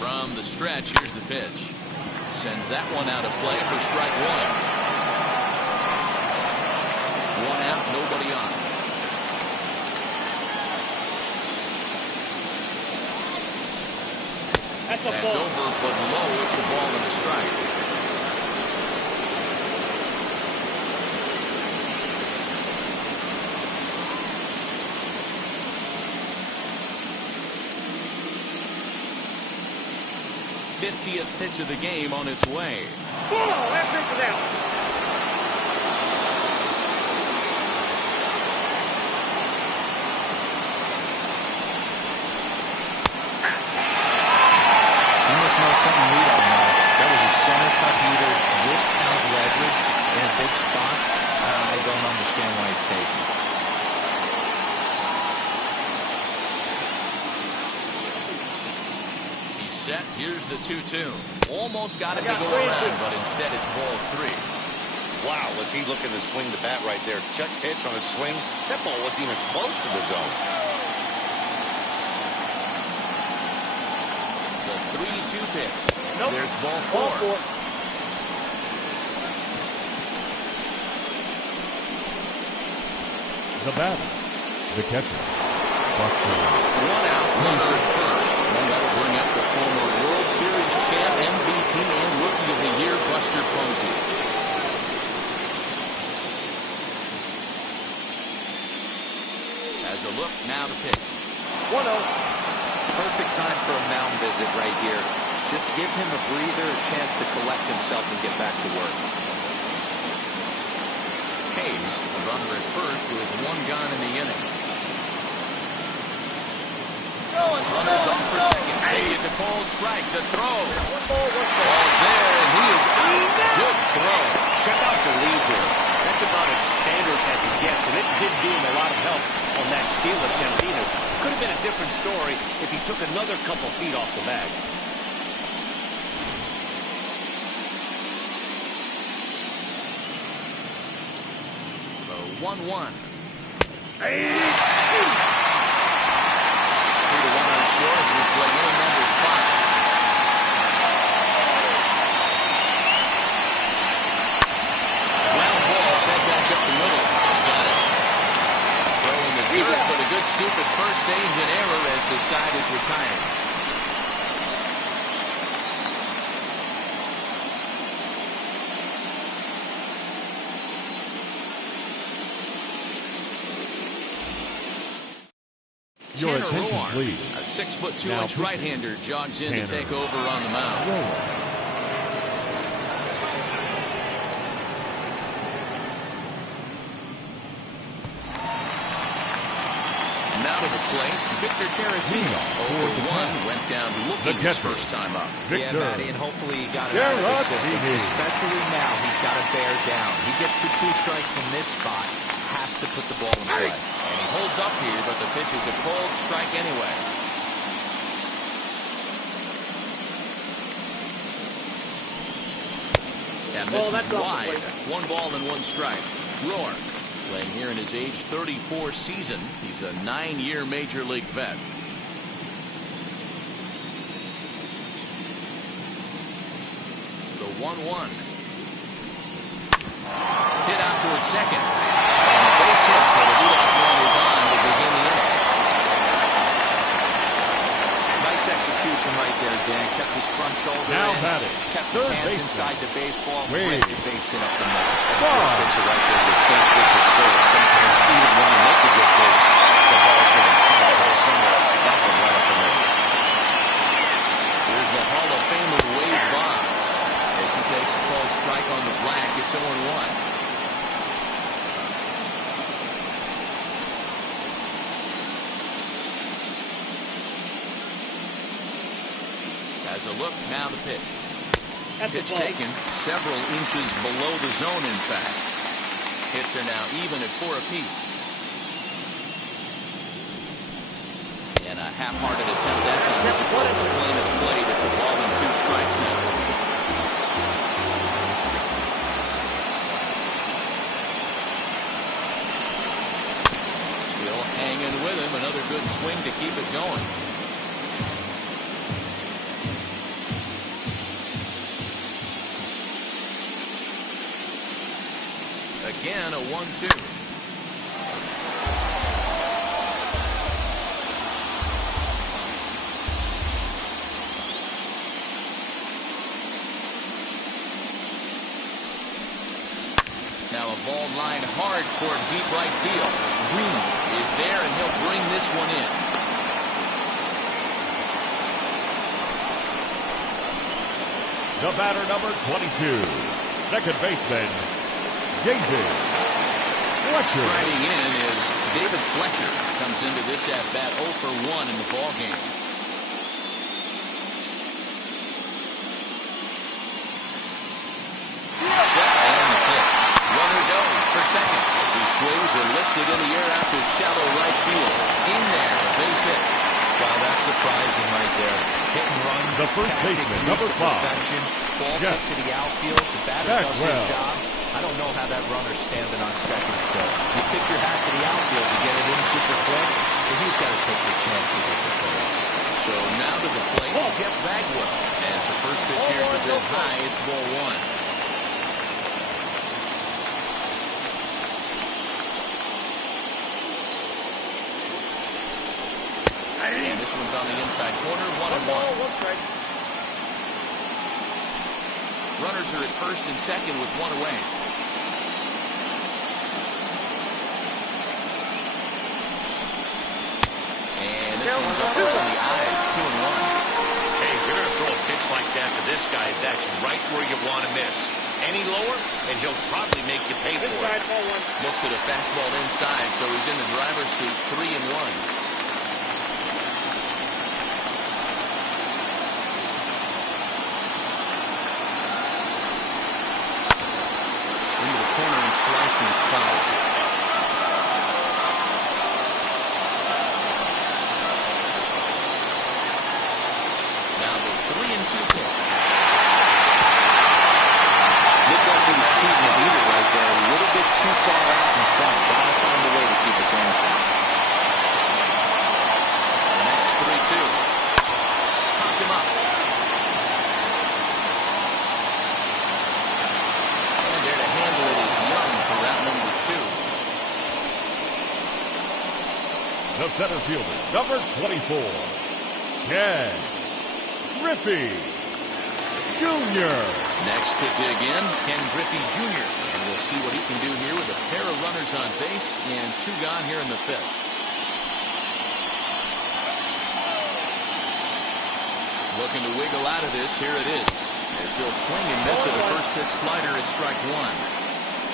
From the stretch, here's the pitch. Sends that one out of play for strike 1. 1 out, nobody on. That's over, but low. It's a ball and a strike. th pitch of the game on its way. Ball. That pitch is out. You must know something we don't know. That was a center cut heater with count leverage in a big spot. I don't understand why he's taking it. Set. Here's the 2-2. Almost got him to go around, but instead it's ball 3. Wow, was he looking to swing the bat right there? Check pitch on a swing. That ball wasn't even close to the zone. The 3-2 pitch. Nope. There's ball 4. The batter, the catcher, Buster. 1 out, runner at first. And that'll bring up the former World Series champ, MVP, and Rookie of the Year, Buster Posey. As a look, now the pitch. 1-0. Perfect time for a mound visit right here. Just to give him a breather, a chance to collect himself and get back to work. Hayes, runner at first with 1 gone in the inning. Runners off for second. Hayes is a cold strike. The throw. 1 ball, 1 strike. Ball's there, and he is out. Good throw. Check out the lead here. That's about as standard as it gets, and it did do him a lot of help on that steal attempt either. Could have been a different story if he took another couple feet off the bag. The 1-1. 3-1 on shore as we play inning number 5. Ground ball sent back up the middle. Got it. Throw in the dirt, but a good scoop at first saves an error as the side is retired. Your Tanner attention, Roark, please. a 6'2" Now right-hander, jogs in to Tanner take over on the mound. Roark. Now to the plate, Victor Caratini. Over one, went down looking his first time up. Victor. Yeah, Matty, and hopefully he got it out of the system. Caratini. Especially now, he's got to bear down. He gets the 2 strikes in this spot, has to put the ball in play. And he holds up here, but the pitch is a cold strike anyway. That misses that's off the wide. plate. 1 ball and 1 strike. Roark, playing here in his age 34 season. He's a 9-year major league vet. The 1-1. Hit out towards second. And a base hit, so the leadoff man is on to begin the inning. Nice execution right there, Dan. Kept his front shoulder Now in, batting, kept his third hands baseman. inside the baseball, Wade. ripped the base hit up the middle. Ball. Pitcher right there that can't get the score. Sometimes even when you make a good pitch, the ball's going to come out hole somewhere. That was right up the middle. Here's the Hall of Famer Wade Boggs as he takes a called strike on the black. It's 0-1. Has a look, now the pitch. That's Pitch the ball. taken several inches below the zone, in fact. Hits are now even at 4 apiece. And a half-hearted attempt that time as he put the plane of play that's involving 2 strikes now. Still hanging with him. Another good swing to keep it going. Again, a 1-2. Now a ball line hard toward deep right field. Green is there, and he'll bring this one in. The batter, number 22, second baseman, David Fletcher. Riding in is David Fletcher. Comes into this at-bat 0 for 1 in the ballgame. Set and the pitch. Runner goes for second as he swings and lifts it in the air out to shallow right field. In there, a base hit. Wow, that's surprising right there. Hit and run. The first tactic baseman, used number to 5. perfection. Ball Jeff sent to the outfield. The batter does his Bagwell. job. I don't know how that runner's standing on second still. You tip your hat to the outfield to get it in super quick, so he's got to take the chance to get the play. So now to the plate, Jeff Bagwell. As the first pitch here is a bit high, it's ball 1. And this one's on the inside corner, 1-1. Runners are at first and second with 1 away. And this one's up on the eyes, 2-1. Hey, if you're going to throw a pitch like that to this guy, that's right where you want to miss. Any lower, and he'll probably make you pay for it. Looks at a fastball inside, so he's in the driver's seat, 3-1. Slicing foul. Now the 3-2 pitch. Looked like he was cheating a beater right there. A little bit too far out in front. Got to find a way to keep his hands down. The next 3-2. Popped him up. And there to handle it is Young for round number 2. The center fielder, number 24, Ken Griffey Jr. Next to dig in, Ken Griffey Jr. And we'll see what he can do here with a pair of runners on base and 2 gone here in the 5th. Looking to wiggle out of this. Here it is. As he'll swing and miss at a first pitch slider at strike one.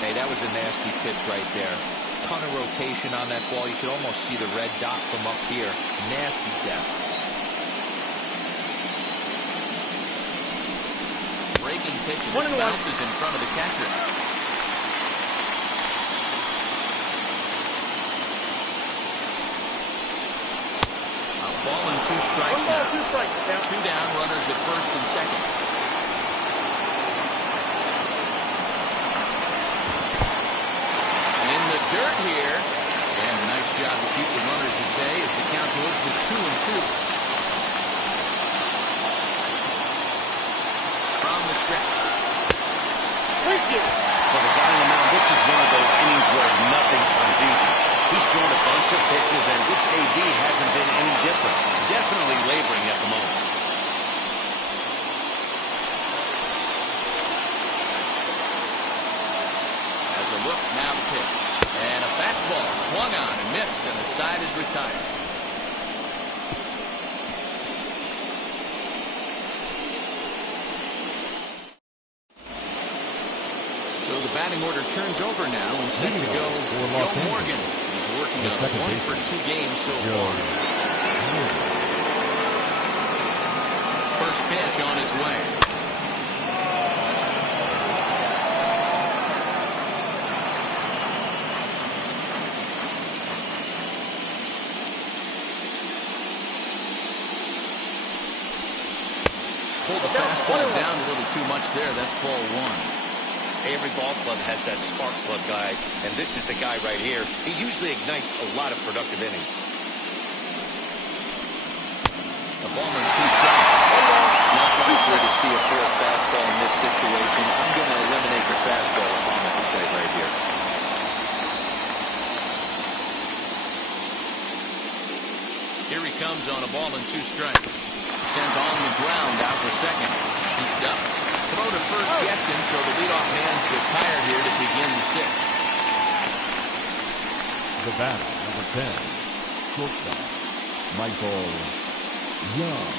Hey, that was a nasty pitch right there. Ton of rotation on that ball. You could almost see the red dot from up here. Nasty depth. Breaking pitch, and this bounces in front of the catcher. A ball and 2 strikes now. 2 down, runners at first and second. In the dirt here, and a nice job to keep the runners at bay as the count goes to 2-2. From the stretch. Thank you. For the guy on the mound, this is one of those innings where nothing comes easy. He's thrown a bunch of pitches, and this AD hasn't been any different. Definitely laboring at the moment. As a look, now the pitch. And a fastball swung on and missed, and the side is retired. So the batting order turns over now and set to go Joe Morgan. He's working on a 1-for-2 game so far. First pitch on its way. Pulled the fastball down a little too much there. That's ball 1. Every ball club has that spark plug guy, and this is the guy right here. He usually ignites a lot of productive innings. A ball and 2 strikes. Not likely to see a full fastball in this situation. I'm going to eliminate the fastball upon the play right here. Here he comes on a ball and 2 strikes. Sent on the ground out to second. Scooped up. Throw to first gets him, so the leadoff man's retired here to begin the 6th. The batter, number 10, shortstop, Michael Young.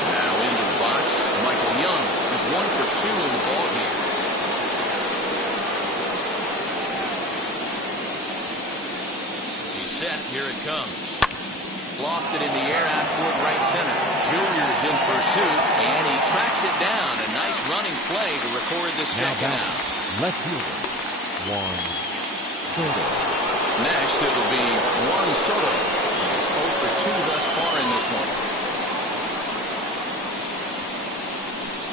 Now into the box, Michael Young is 1-for-2 in the ballgame. He's set. Here it comes. Lofted in the air out toward right center. Junior's in pursuit, and he tracks it down. A nice running play to record the second out. Left fielder, Juan Soto. Next, it'll be Juan Soto. He's 0-for-2 thus far in this one.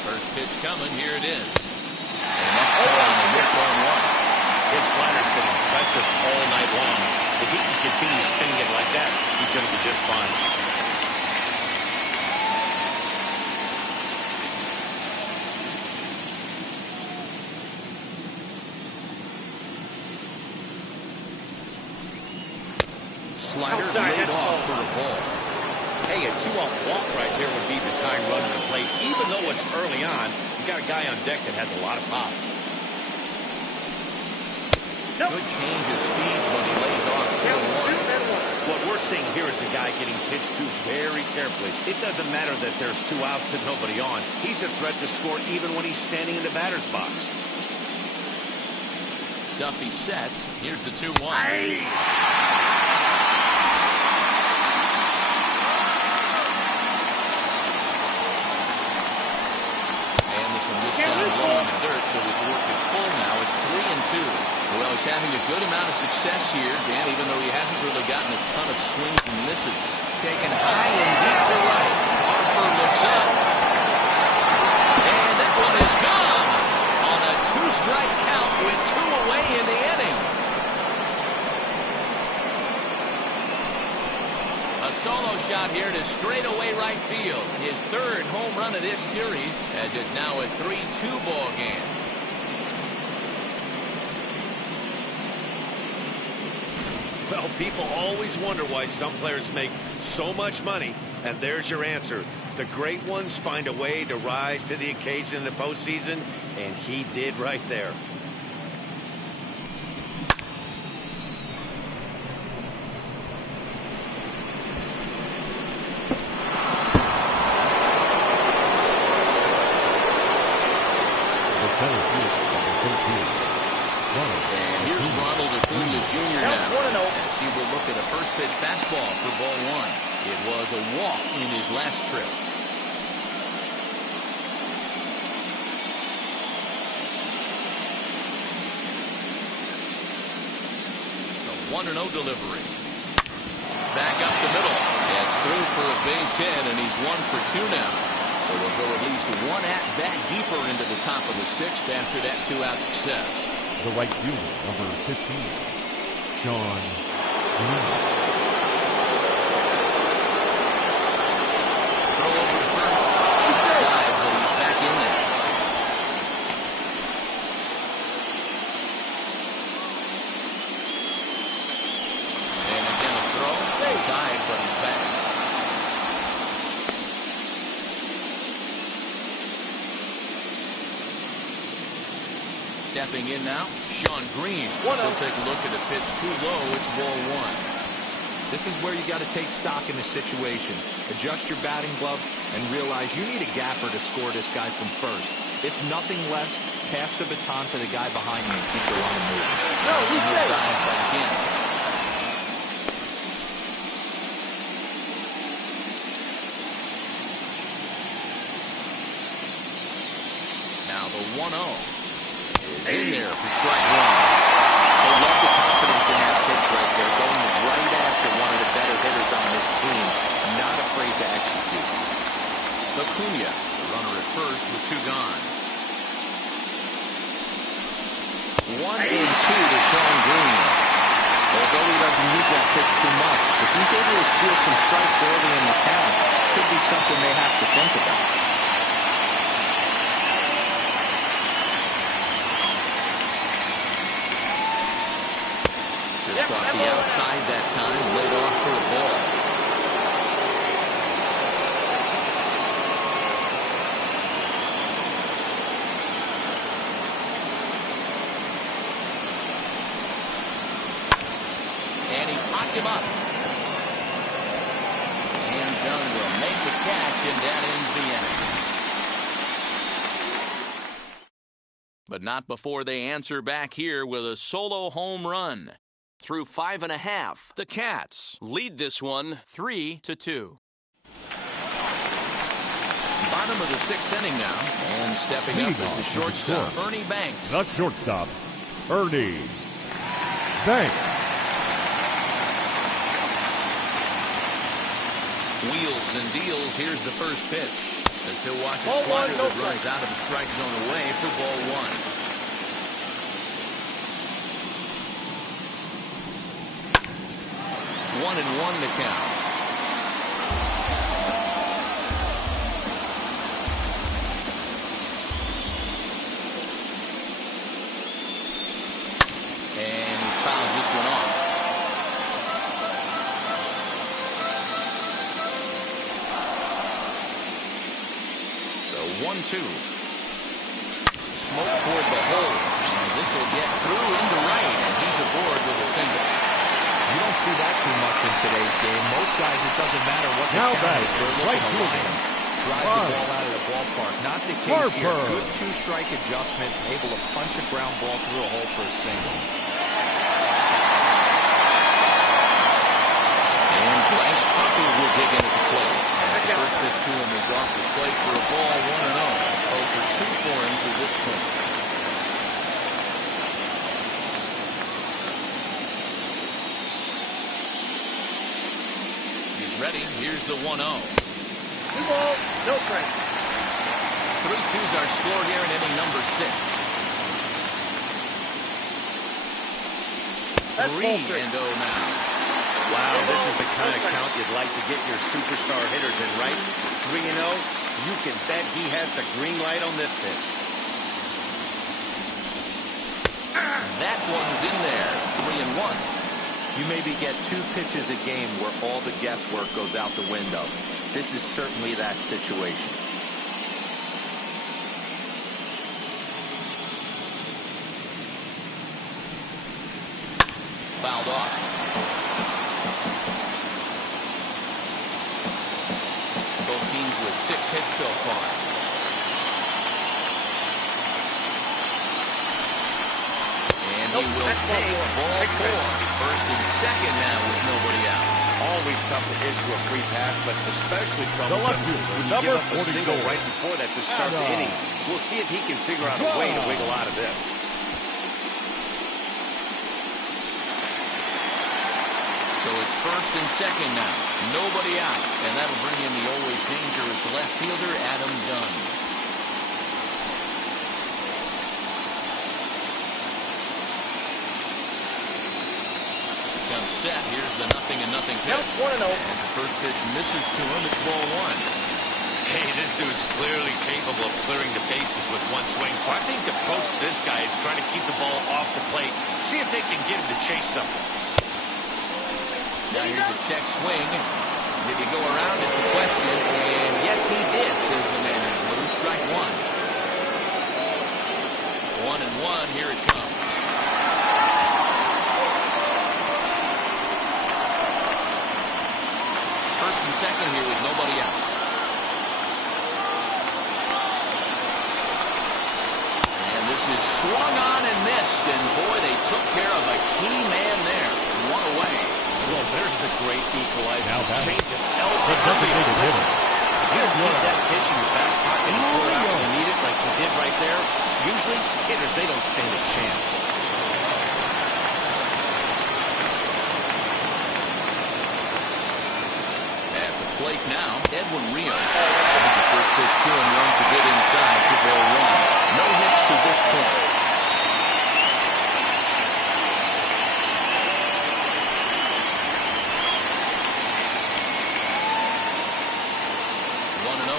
First pitch coming. Here it is. And that's calling a miss on 1. His slider's been impressive all night long. If he can continue spinning it like that, he's going to be just fine. Slider laid off for a ball. Hey, a 2-out walk right here would be the time running the plate. Even though it's early on, you got a guy on deck that has a lot of pop. Good change of speeds when he lays off 2-1. What we're seeing here is a guy getting pitched to very carefully. It doesn't matter that there's 2 outs and nobody on. He's a threat to score even when he's standing in the batter's box. Duffy sets. Here's the 2-1. And this one missed down low in the dirt, so his work is full now at 3-2. Well, he's having a good amount of success here, Dan, even though he hasn't really gotten a ton of swings and misses. Taken high and deep to right. Harper looks up. And that one is gone on a 2-strike count with 2 away in the inning. A solo shot here to straightaway right field. His 3rd home run of this series, as it's now a 3-2 ball game. Well, people always wonder why some players make so much money, and there's your answer. The great ones find a way to rise to the occasion in the postseason, and he did right there. Acuna Jr. That's now 1-0. as he will look at a first pitch fastball for ball one. It was a walk in his last trip. The 1-0 delivery. Back up the middle. Gets through for a base hit, and he's 1 for 2 now. So we'll go at least one at-bat deeper into the top of the sixth after that two-out success. The right fielder, number 15, Sean Green. Throw over to first. Dive, but he's back in there. And again a throw. Dive, but he's back. Stepping in now, Sean Green. He'll take a look at a pitch too low. It's ball one. This is where you got to take stock in the situation. Adjust your batting gloves and realize you need a gapper to score this guy from first. If nothing less, pass the baton to the guy behind you and keep the line moving. No, he's He'll safe. dive back in. Now the 1-0. Is in there for strike one. I love the confidence in that pitch right there, going right after one of the better hitters on this team, not afraid to execute. Acuna, the runner at first with two gone. 1-2 to Sean Green. Although he doesn't use that pitch too much, if he's able to steal some strikes early in the count, could be something they have to think about. Just off the outside that time, laid off for a ball. And he popped him up. And Dunn will make the catch, and that ends the inning. But not before they answer back here with a solo home run. Through 5.5, the Cats lead this one 3-2. Bottom of the sixth inning now, and stepping up is the shortstop, Ernie Banks. The shortstop, Ernie Banks. Wheels and deals. Here's the first pitch. As he'll watch a Ball one, slider no that runs strike. out of the strike zone away for ball one. 1-1 to count. And he fouls this one off. So 1-2. Smoke toward the hole. And this will get through into right. And he's aboard with a single. You don't see that too much in today's game. Most guys, it doesn't matter what the Now count back, is. They're right looking to line fielder. him, drive the ball out of the ballpark. Not the case here. Good two-strike adjustment, able to punch a ground ball through a hole for a single. And Bryce Harper will dig in at the plate. As the first pitch to him is off the plate for a ball, 1-0. 0 for 2 for him to this point. He's ready. Here's the 1-0. 2 balls, no strikes. 3-2's our score here in inning number 6. That's 3-0 now. Wow, this is the kind of count you'd like to get your superstar hitters in, right? 3-0, you can bet he has the green light on this pitch. That one's in there. 3-1. You maybe get 2 pitches a game where all the guesswork goes out the window. This is certainly that situation. Fouled off. Both teams with 6 hits so far. And he will take ball 4. First and second now with nobody out. Always tough to issue a free pass, but especially troublesome when you give up a single right before that to start the inning. We'll see if he can figure out a way to wiggle out of this. So it's first and second now. Nobody out. And that'll bring in the always dangerous left fielder, Adam Dunn. Comes set. Here's the 0-0 pitch. Count 1-0. And the first pitch misses to him. It's ball 1. Hey, this dude's clearly capable of clearing the bases with one swing. So I think the approach to this guy is trying to keep the ball off the plate. See if they can get him to chase something. Now here's a check swing. Did he go around is the question. And yes, he did, says the man in blue. Strike 1. 1-1. Here it comes. First and second here with nobody out. And this is swung on and missed. And boy, they took care of a key man there. One away. Well, there's the great equalizer. Now that change of the elbow. designated Listen, hitter. if you don't keep that pitch in your back pocket and pull it out when you need it like you did right there, usually hitters, they don't stand a chance. At the plate now, Edwin Rios. The first pitch to him runs a bit inside to ball 1. No hits to this point.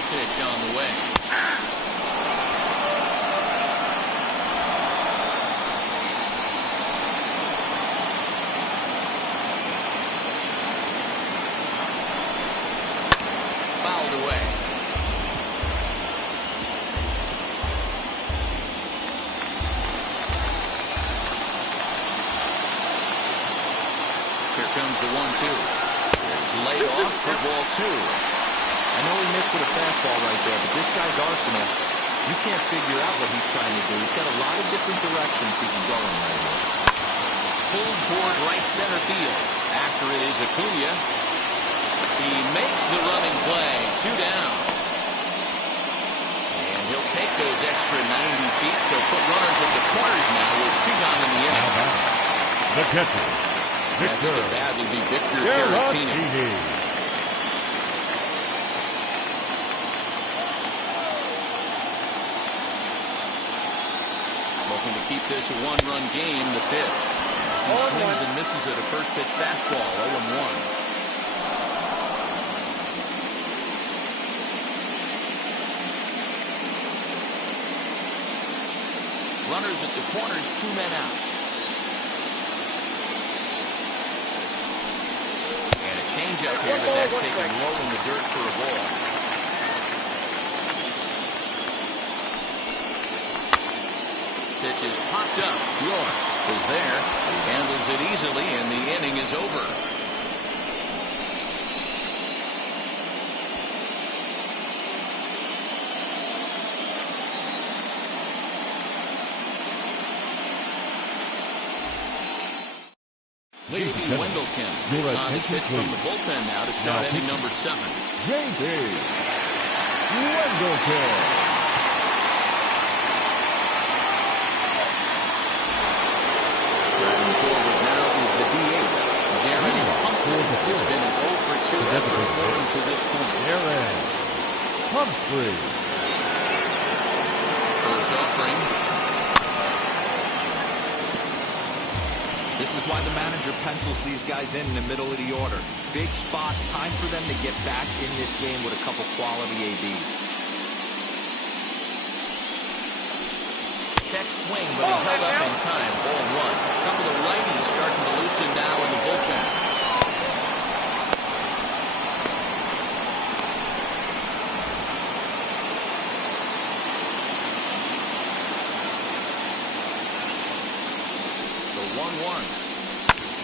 Pitch on the way. Fouled away. Here comes the 1-2. It's laid off for ball 2. I know he missed with a fastball right there, but this guy's arsenal, you can't figure out what he's trying to do. He's got a lot of different directions he can go in right here. Pulled toward right center field. After it is Acuna. He makes the running play. 2 down. And he'll take those extra 90 feet, so put runners at the corners now with 2 gone in the inning. The catcher, Next Victor to bat will be Victor Caratini. Caratini. Looking to keep this a 1-run game. The pitch. He swings and misses at a first pitch fastball. 0-1. Runners at the corners, 2 men out. And a changeup here, but that's taken low in the dirt for a ball. Pitch is popped up. York is there. He handles it easily, and the inning is over. J.B. Wendelken is on the pitch from the bullpen now to start inning number 7. J.B. Wendelken. It's been an 0 for 2 effort for him to this point. Aaron Humphrey. First offering. This is why the manager pencils these guys in the middle of the order. Big spot, time for them to get back in this game with a couple quality ABs. Check swing, but he held up in time. Ball 1. A couple of righties starting to loosen now in the bullpen.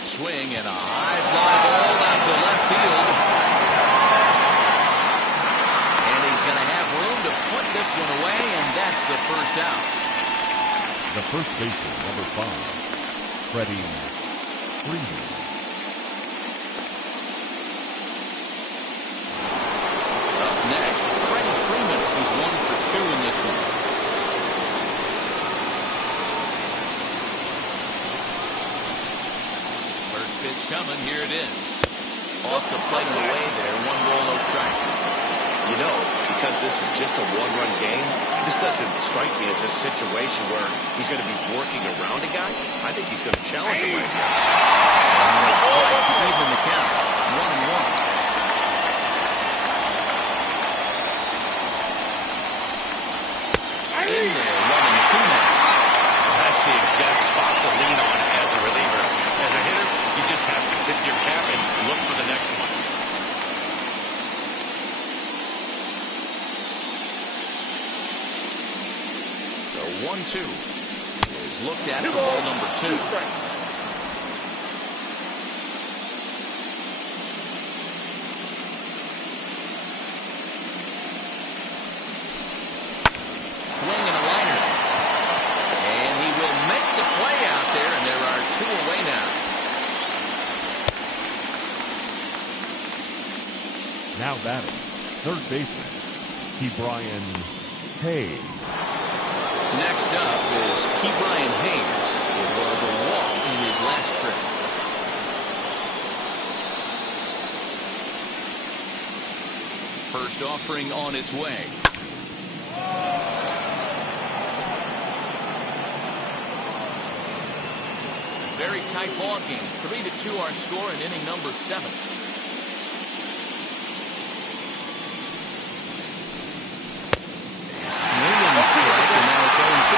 Swing and a high fly ball out to left field. And he's going to have room to put this one away, and that's the first out. The first baseman, number 5, Freddie Freeman. Up next, Freddie Freeman. He's 1 for 2 in this one. First pitch coming. Here it is. Off the plate and away there. 1 ball, no strikes. You know, because this is just a one-run game, this doesn't strike me as a situation where he's going to be working around a guy. I think he's going to challenge him right here. And a strike to even the count. 1-1. In there, 1-2 now. That's the exact spot to lean on as a reliever. As a hitter, you just have to tip your cap and look for the next one. So 1-2 is looked at for ball number 2. Swing and a liner. And he will make the play out there, and there are 2 away now. Now batting, third baseman, Ke'Bryan Hayes. Next up is Ke'Bryan Hayes. It was a walk in his last trip. First offering on its way. Very tight ball game. 3-2 our score in inning number 7. Swinging strike, and now it's 0-2.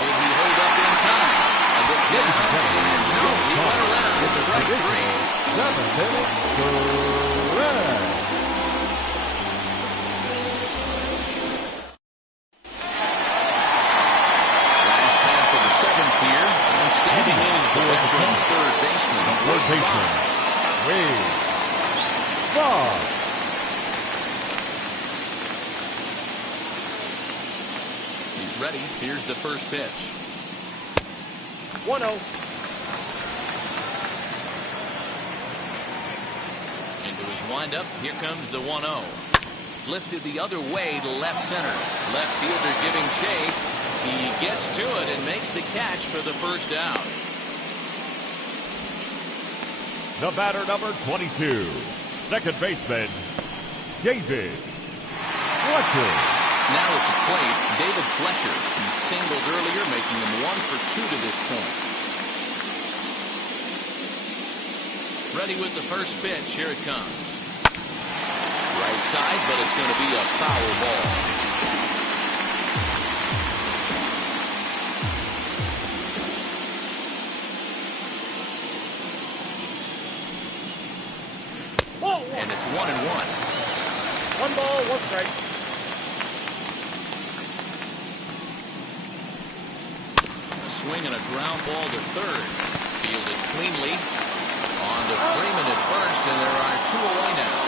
Did he hold up in time? A look down, and no, he went around. It's strike 3. 7 minutes. Standing in is the veteran third baseman. Wade Boggs. He's ready. Here's the first pitch. 1-0. Into his windup. Here comes the 1-0. Lifted the other way to left center. Left fielder giving chase. He gets to it and makes the catch for the first out. The batter, number 22, second baseman, David Fletcher. Now at the plate, David Fletcher. He singled earlier, making him 1 for 2 to this point. Ready with the first pitch. Here it comes. Right side, but it's going to be a foul ball. And it's 1-1. 1 ball, 1 strike. A swing and a ground ball to third. Fielded cleanly. On to Freeman at first, and there are 2 away now.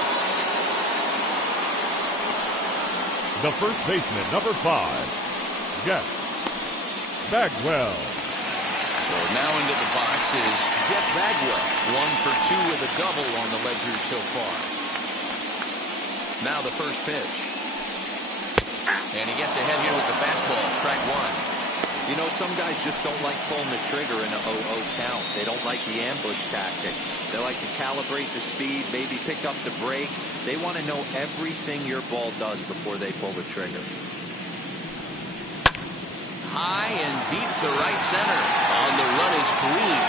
The first baseman, number 5, Jeff Bagwell. So now into the box is Jeff Bagwell. 1 for 2 with a double on the ledger so far. Now the first pitch. And he gets ahead here with the fastball. Strike 1. You know, some guys just don't like pulling the trigger in an 0-0 count. They don't like the ambush tactic. They like to calibrate the speed, maybe pick up the brake. They want to know everything your ball does before they pull the trigger. High and deep to right center. On the run is Green.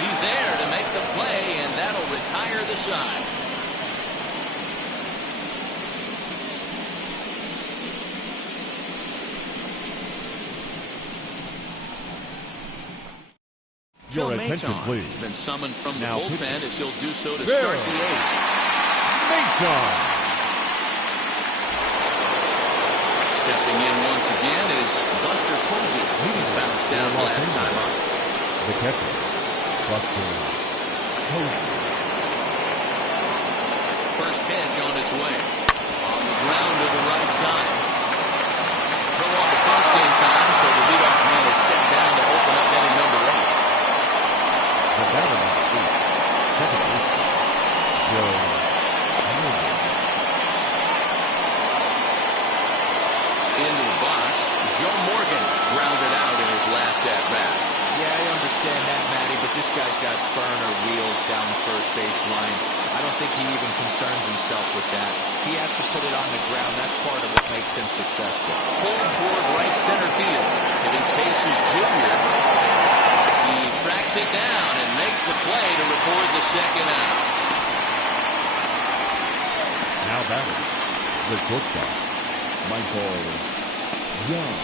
He's there to make the play, and that'll retire the side. Your Phil attention, Maton please. has been summoned from the Now bullpen as he'll do so to Phil start the 8th. Maton. Stepping in once again is Buster Posey. He bounced down last time up. The catcher, Buster Posey. first pitch on its way. On the ground to the right side. Throw on the first in time, so the leadoff man is set down to open up inning number 8. The batter on the field, second baseman, Joe Morgan. Into the box, Joe Morgan grounded out in his last at-bat. Yeah, I understand that, Matty, but this guy's got burner wheels down the first base line. I don't think he even concerns himself with that. He has to put it on the ground. That's part of what makes him successful. Pulled toward right center field. Giving Chase's Jr. He tracks it down and makes the play to record the second out. Now batting, the shortstop, Michael Young.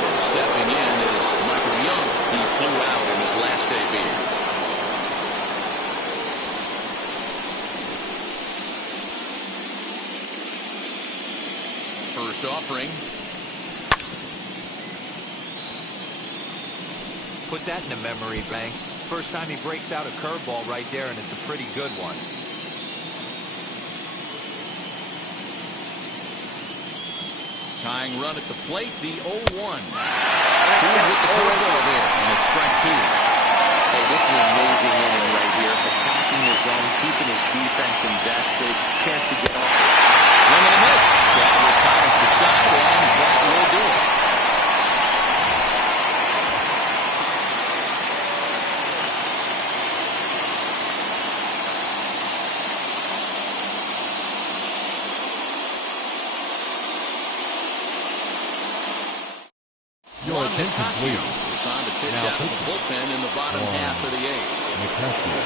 So stepping in is Michael Young. He flew out in his last debut. First offering. Put that in the memory bank. First time he breaks out a curveball right there, and it's a pretty good one. Tying run at the plate, the 0-1. With the curveball there, and it's strike 2. Hey, this is an amazing inning right here. Attacking the zone, keeping his defense invested, chance to get off. Swing and a miss. That retires the side, and that will do it. Your attention, please. Is on to pitch Now out of the bullpen in the bottom half of the 8th. Nicasio.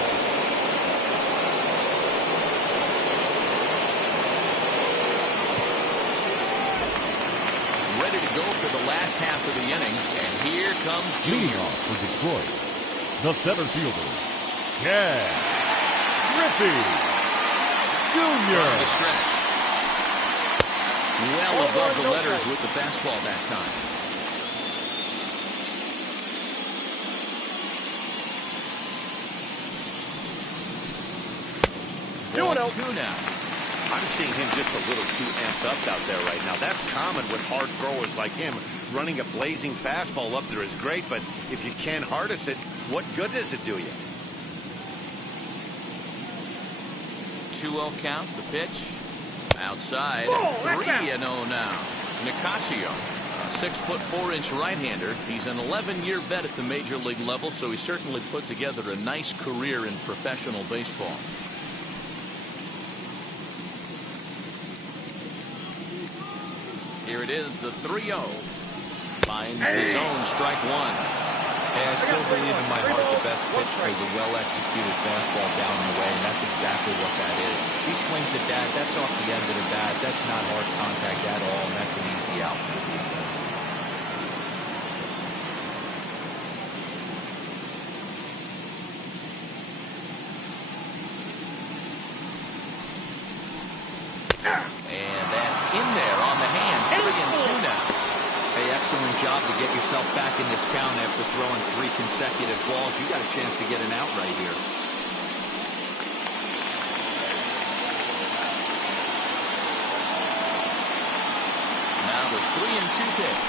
Ready to go for the last half of the inning, and here comes Leading Junior. off for Detroit, the center fielder, Ken Griffey Jr. On the stretch. Well above the letters with the fastball that time. 2-2 now. I'm seeing him just a little too amped up out there right now. That's common with hard throwers like him. Running a blazing fastball up there is great, but if you can't harness it, what good does it do you? 2-0 count, the pitch. Outside, 3-0 now. Nicasio, a 6'4" right-hander. He's an 11-year vet at the major league level, so he certainly put together a nice career in professional baseball. Here it is, the 3-0. Finds the zone, strike 1. Hey, I still believe in my heart the best pitch is a well-executed fastball down the way, and that's exactly what that is. He swings at that. That's off the end of the bat. That's not hard contact at all, and that's an easy out for the defense. And that's in there on the hands. 3-2 now. Hey, excellent job to get yourself back in this count after throwing 3 consecutive balls. You got a chance to get an out right here. Now the 3-2 pitch.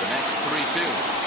The next 3-2.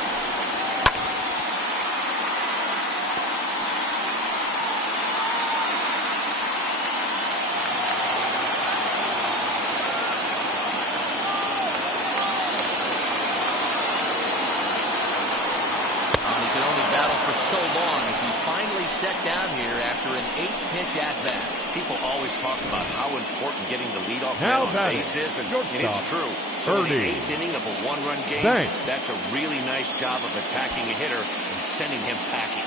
For so long as he's finally set down here after an 8-pitch at-bat. People always talk about how important getting the leadoff Now man on batting, base is, and shortstop, it's true. So in the Ernie 8th inning of a 1-run game, Banks. that's a really nice job of attacking a hitter and sending him packing.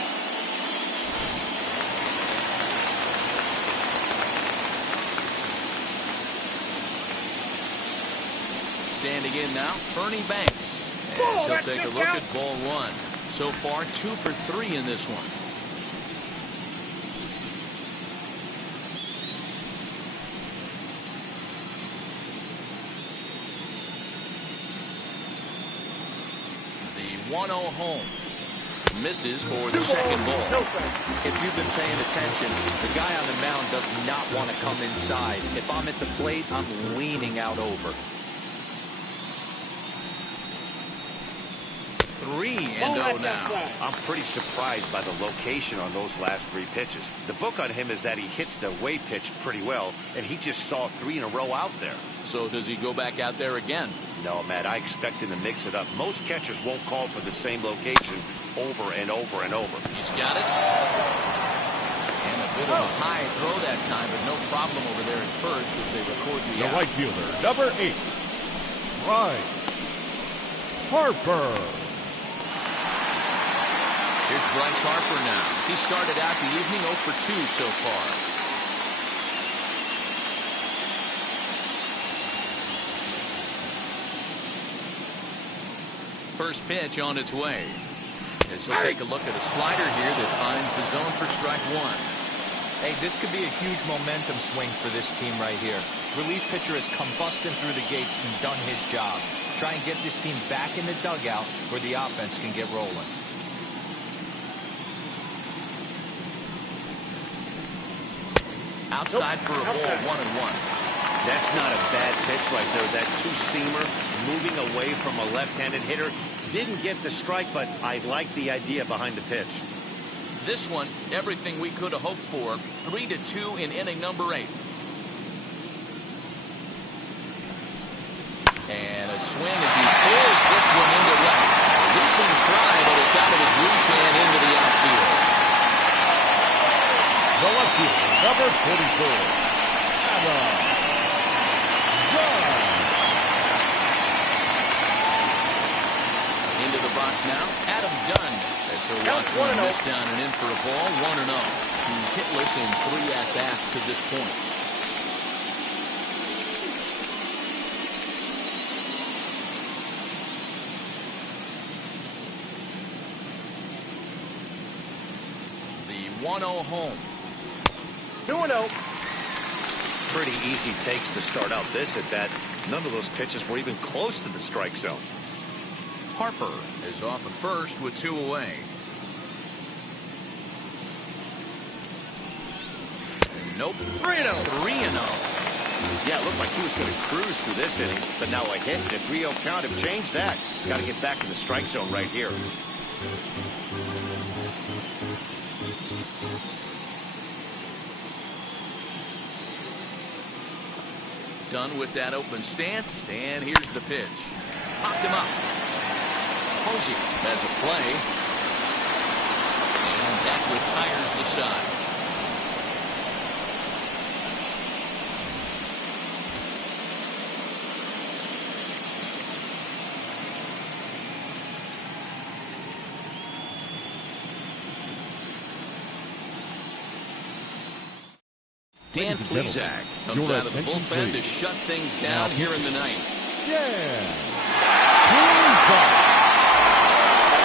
Standing in now, Ernie Banks. As he'll take a look at ball 1. So far, 2 for 3 in this one. 1-0 home. Misses for the second ball. No strike. If you've been paying attention, the guy on the mound does not want to come inside. If I'm at the plate, I'm leaning out over. 3-0 now. I'm pretty surprised by the location on those last 3 pitches. The book on him is that he hits the away pitch pretty well, and he just saw 3 in a row out there. So does he go back out there again? No, Matt, I expect him to mix it up. Most catchers won't call for the same location over and over and over. He's got it. And a bit of a high throw that time, but no problem over there at first as they record the The out. right fielder, number 8, Bryce Harper. Here's Bryce Harper now. He started out the evening 0 for 2 so far. First pitch on its way. As he'll take a look at a slider here that finds the zone for strike 1. Hey, this could be a huge momentum swing for this team right here. Relief pitcher has come busting through the gates and done his job. Try and get this team back in the dugout where the offense can get rolling. Outside for a ball, 1-1. That's not a bad pitch right there. That two-seamer moving away from a left-handed hitter. Didn't get the strike, but I like the idea behind the pitch. This one, everything we could have hoped for. 3-2 in inning number 8. And a swing as he pulls this one into left. Leaping try, but it's out of his reach and into the outfield. The left fielder, number 44, Adam Dunn. Into the box now, Adam Dunn. As he'll watch one miss down and in for a ball, 1-0. He's hitless in 3 at-bats to this point. The 1-0 home. 2-0. Pretty easy takes to start out this at bat. None of those pitches were even close to the strike zone. Harper is off at first with 2 away. Nope. 3-0. 3-0. Yeah, it looked like he was going to cruise through this inning, but now a hit and a 3-0 count have changed that. Got to get back in the strike zone right here. Done with that open stance, and here's the pitch. Popped him up. Posey has a play. And that retires the side. Dan Plesac comes out of the bullpen to shut things down here in the ninth. Yeah.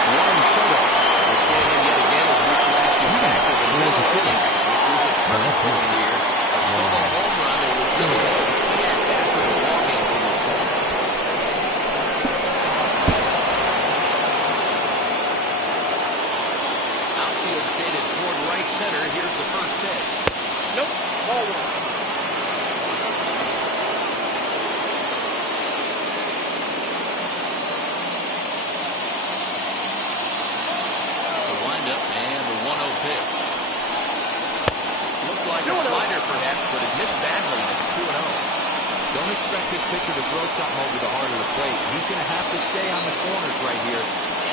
Juan Soto will stand in yet again as we flash you back to the middle inning. This was a turning point here. A solo home run. There was really only 3 at-bats in the ballgame from this one. Outfield shaded toward right center. Here's the first pitch. Nope. Ball 1. Windup and the 1-0 pitch. Looked like a slider perhaps, but it missed badly, and it's 2-0. Don't expect this pitcher to throw something over the heart of the plate. He's going to have to stay on the corners right here.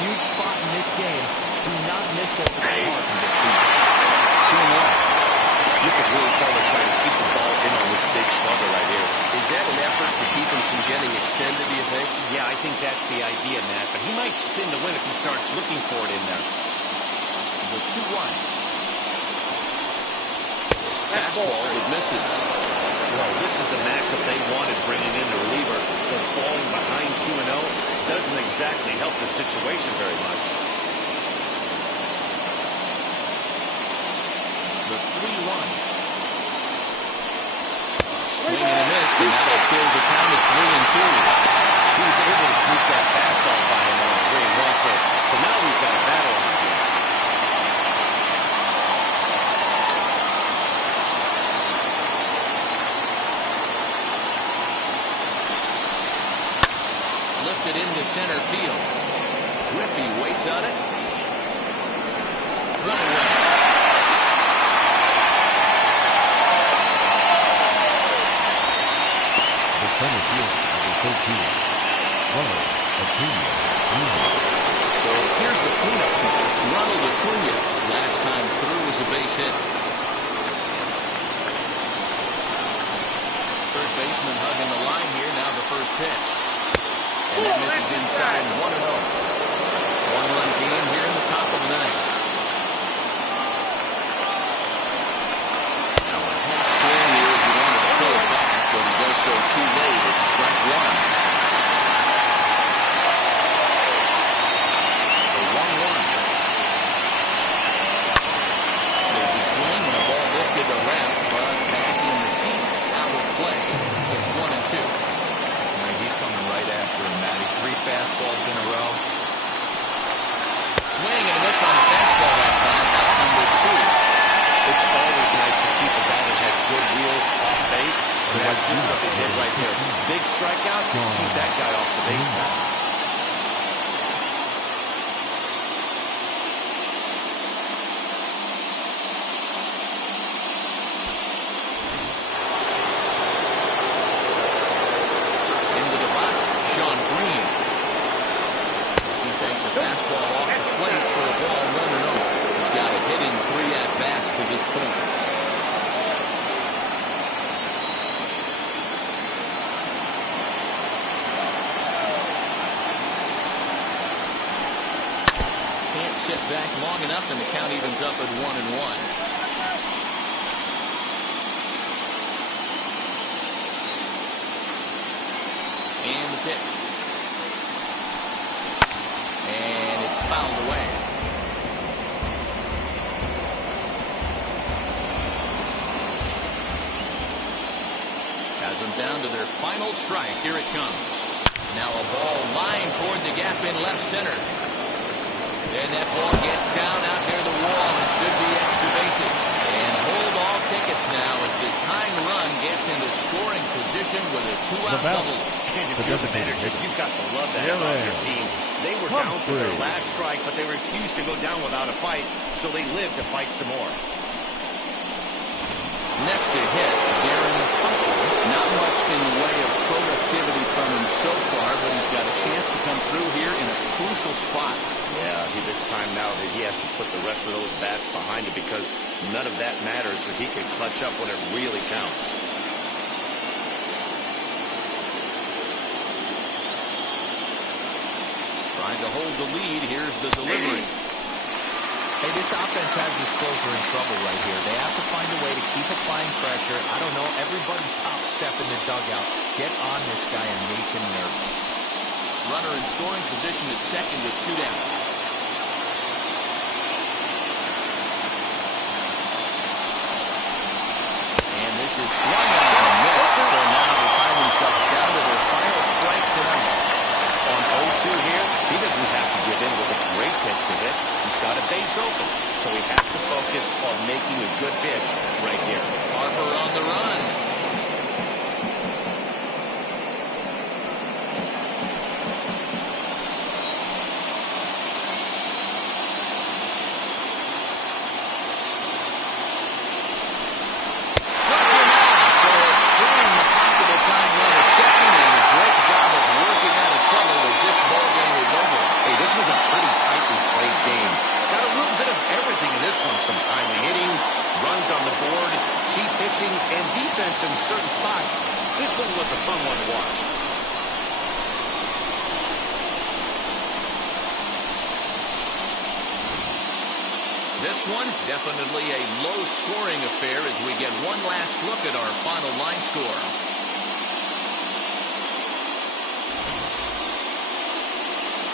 Huge spot in this game. Do not miss over the heart and get beat. 2-1. You could really tell they're trying to keep the ball in on this big slugger right here. Is that an effort to keep him from getting extended, do you think? Yeah, I think that's the idea, Matt. But he might spin to win if he starts looking for it in there. The 2-1. Fastball that misses. Well, this is the matchup they wanted, bringing in the reliever. But falling behind 2-0 doesn't exactly help the situation very much. The 3-1. Swing and a miss, and that'll fill the count at 3-2. He was able to sneak that fastball by him on the 3-1, so now we've got a battle on our hands. Lifted into center field. Griffey waits on it. Run away. The center field is 13. Ronald Acuna Jr. So here's the cleanup. Ronald Acuna, last time through, was a base hit. Third baseman hugging the line here. Now the first pitch. And that misses inside, 1-0. One-run game here in the top of the ninth. Now a half swing here as he wanted to pull it back, but he does so too late. It's strike one. The 1-1. There's a swing and a ball lifted to left, but back in the seats, out of play. It's 1-2. He's coming right after him, Matty. 3 fastballs in a row. Swing and a miss on the fastball that time. That's number 2. It's always nice to keep a ball that has good wheels off base, and that's just what they did right there. Big strikeout, keep that guy off the base path. Fastball off the plate for a ball, 1-0. He's got a hitting 3 at-bats to this point. Can't sit back long enough, and the count evens up at 1-1. And the pitch. And it's fouled away. Has them down to their final strike. Here it comes. Now a ball lined toward the gap in left center. And that ball gets down out near the wall and should be extra bases. And hold all tickets now as the tying run gets into scoring position with a 2-out double. And if you're the manager, you've got to love that about your team. They were down to their last strike, but they refused to go down without a fight, so they lived to fight some more. Next to hit, Darren Humphrey. Not much in the way of productivity from him so far, but he's got a chance to come through here in a crucial spot. Yeah, it's time now that he has to put the rest of those bats behind it because none of that matters if he can clutch up when it really counts. Trying to hold the lead. Here's the delivery. Hey, this offense has this closer in trouble right here. They have to find a way to keep applying pressure. I don't know. Everybody top step in the dugout. Get on this guy and make him nervous. Runner in scoring position at second with 2 down. And this is swung on and missed. So now they find themselves down to their final strike tonight. On 0-2 here, he doesn't have to give in with a great pitch to hit. He's got a base open, so he has to focus on making a good pitch right here. Harper on the run. Some timely hitting, runs on the board, key pitching, and defense in certain spots. This one was a fun one to watch. This one, definitely a low-scoring affair as we get one last look at our final line score.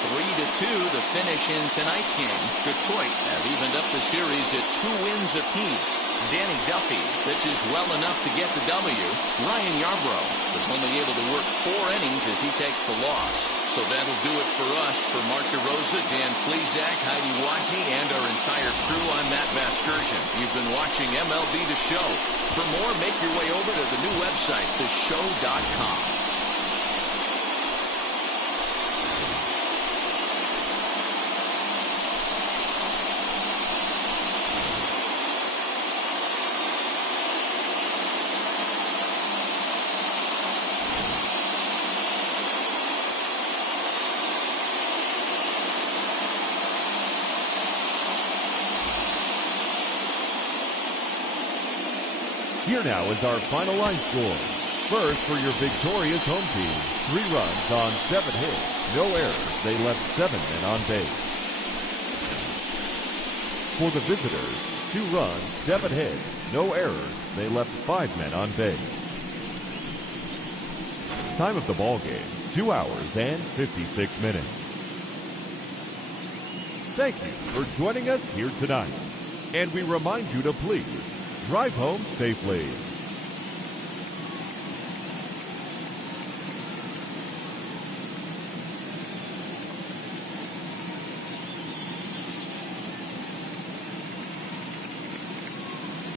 3-2 the finish in tonight's game. Detroit have evened up the series at 2 wins apiece. Danny Duffy pitches well enough to get the W. Ryan Yarbrough was only able to work 4 innings as he takes the loss. So that'll do it for us. For Mark DeRosa, Dan Plesac, Heidi Watney, and our entire crew, I'm Matt Vasgersian. You've been watching MLB The Show. For more, make your way over to the new website, theshow.com. Here now is our final line score. First, for your victorious home team, 3 runs on 7 hits, no errors. They left 7 men on base. For the visitors, 2 runs, 7 hits, no errors. They left 5 men on base. Time of the ball game, 2 hours and 56 minutes. Thank you for joining us here tonight. And we remind you to please drive home safely.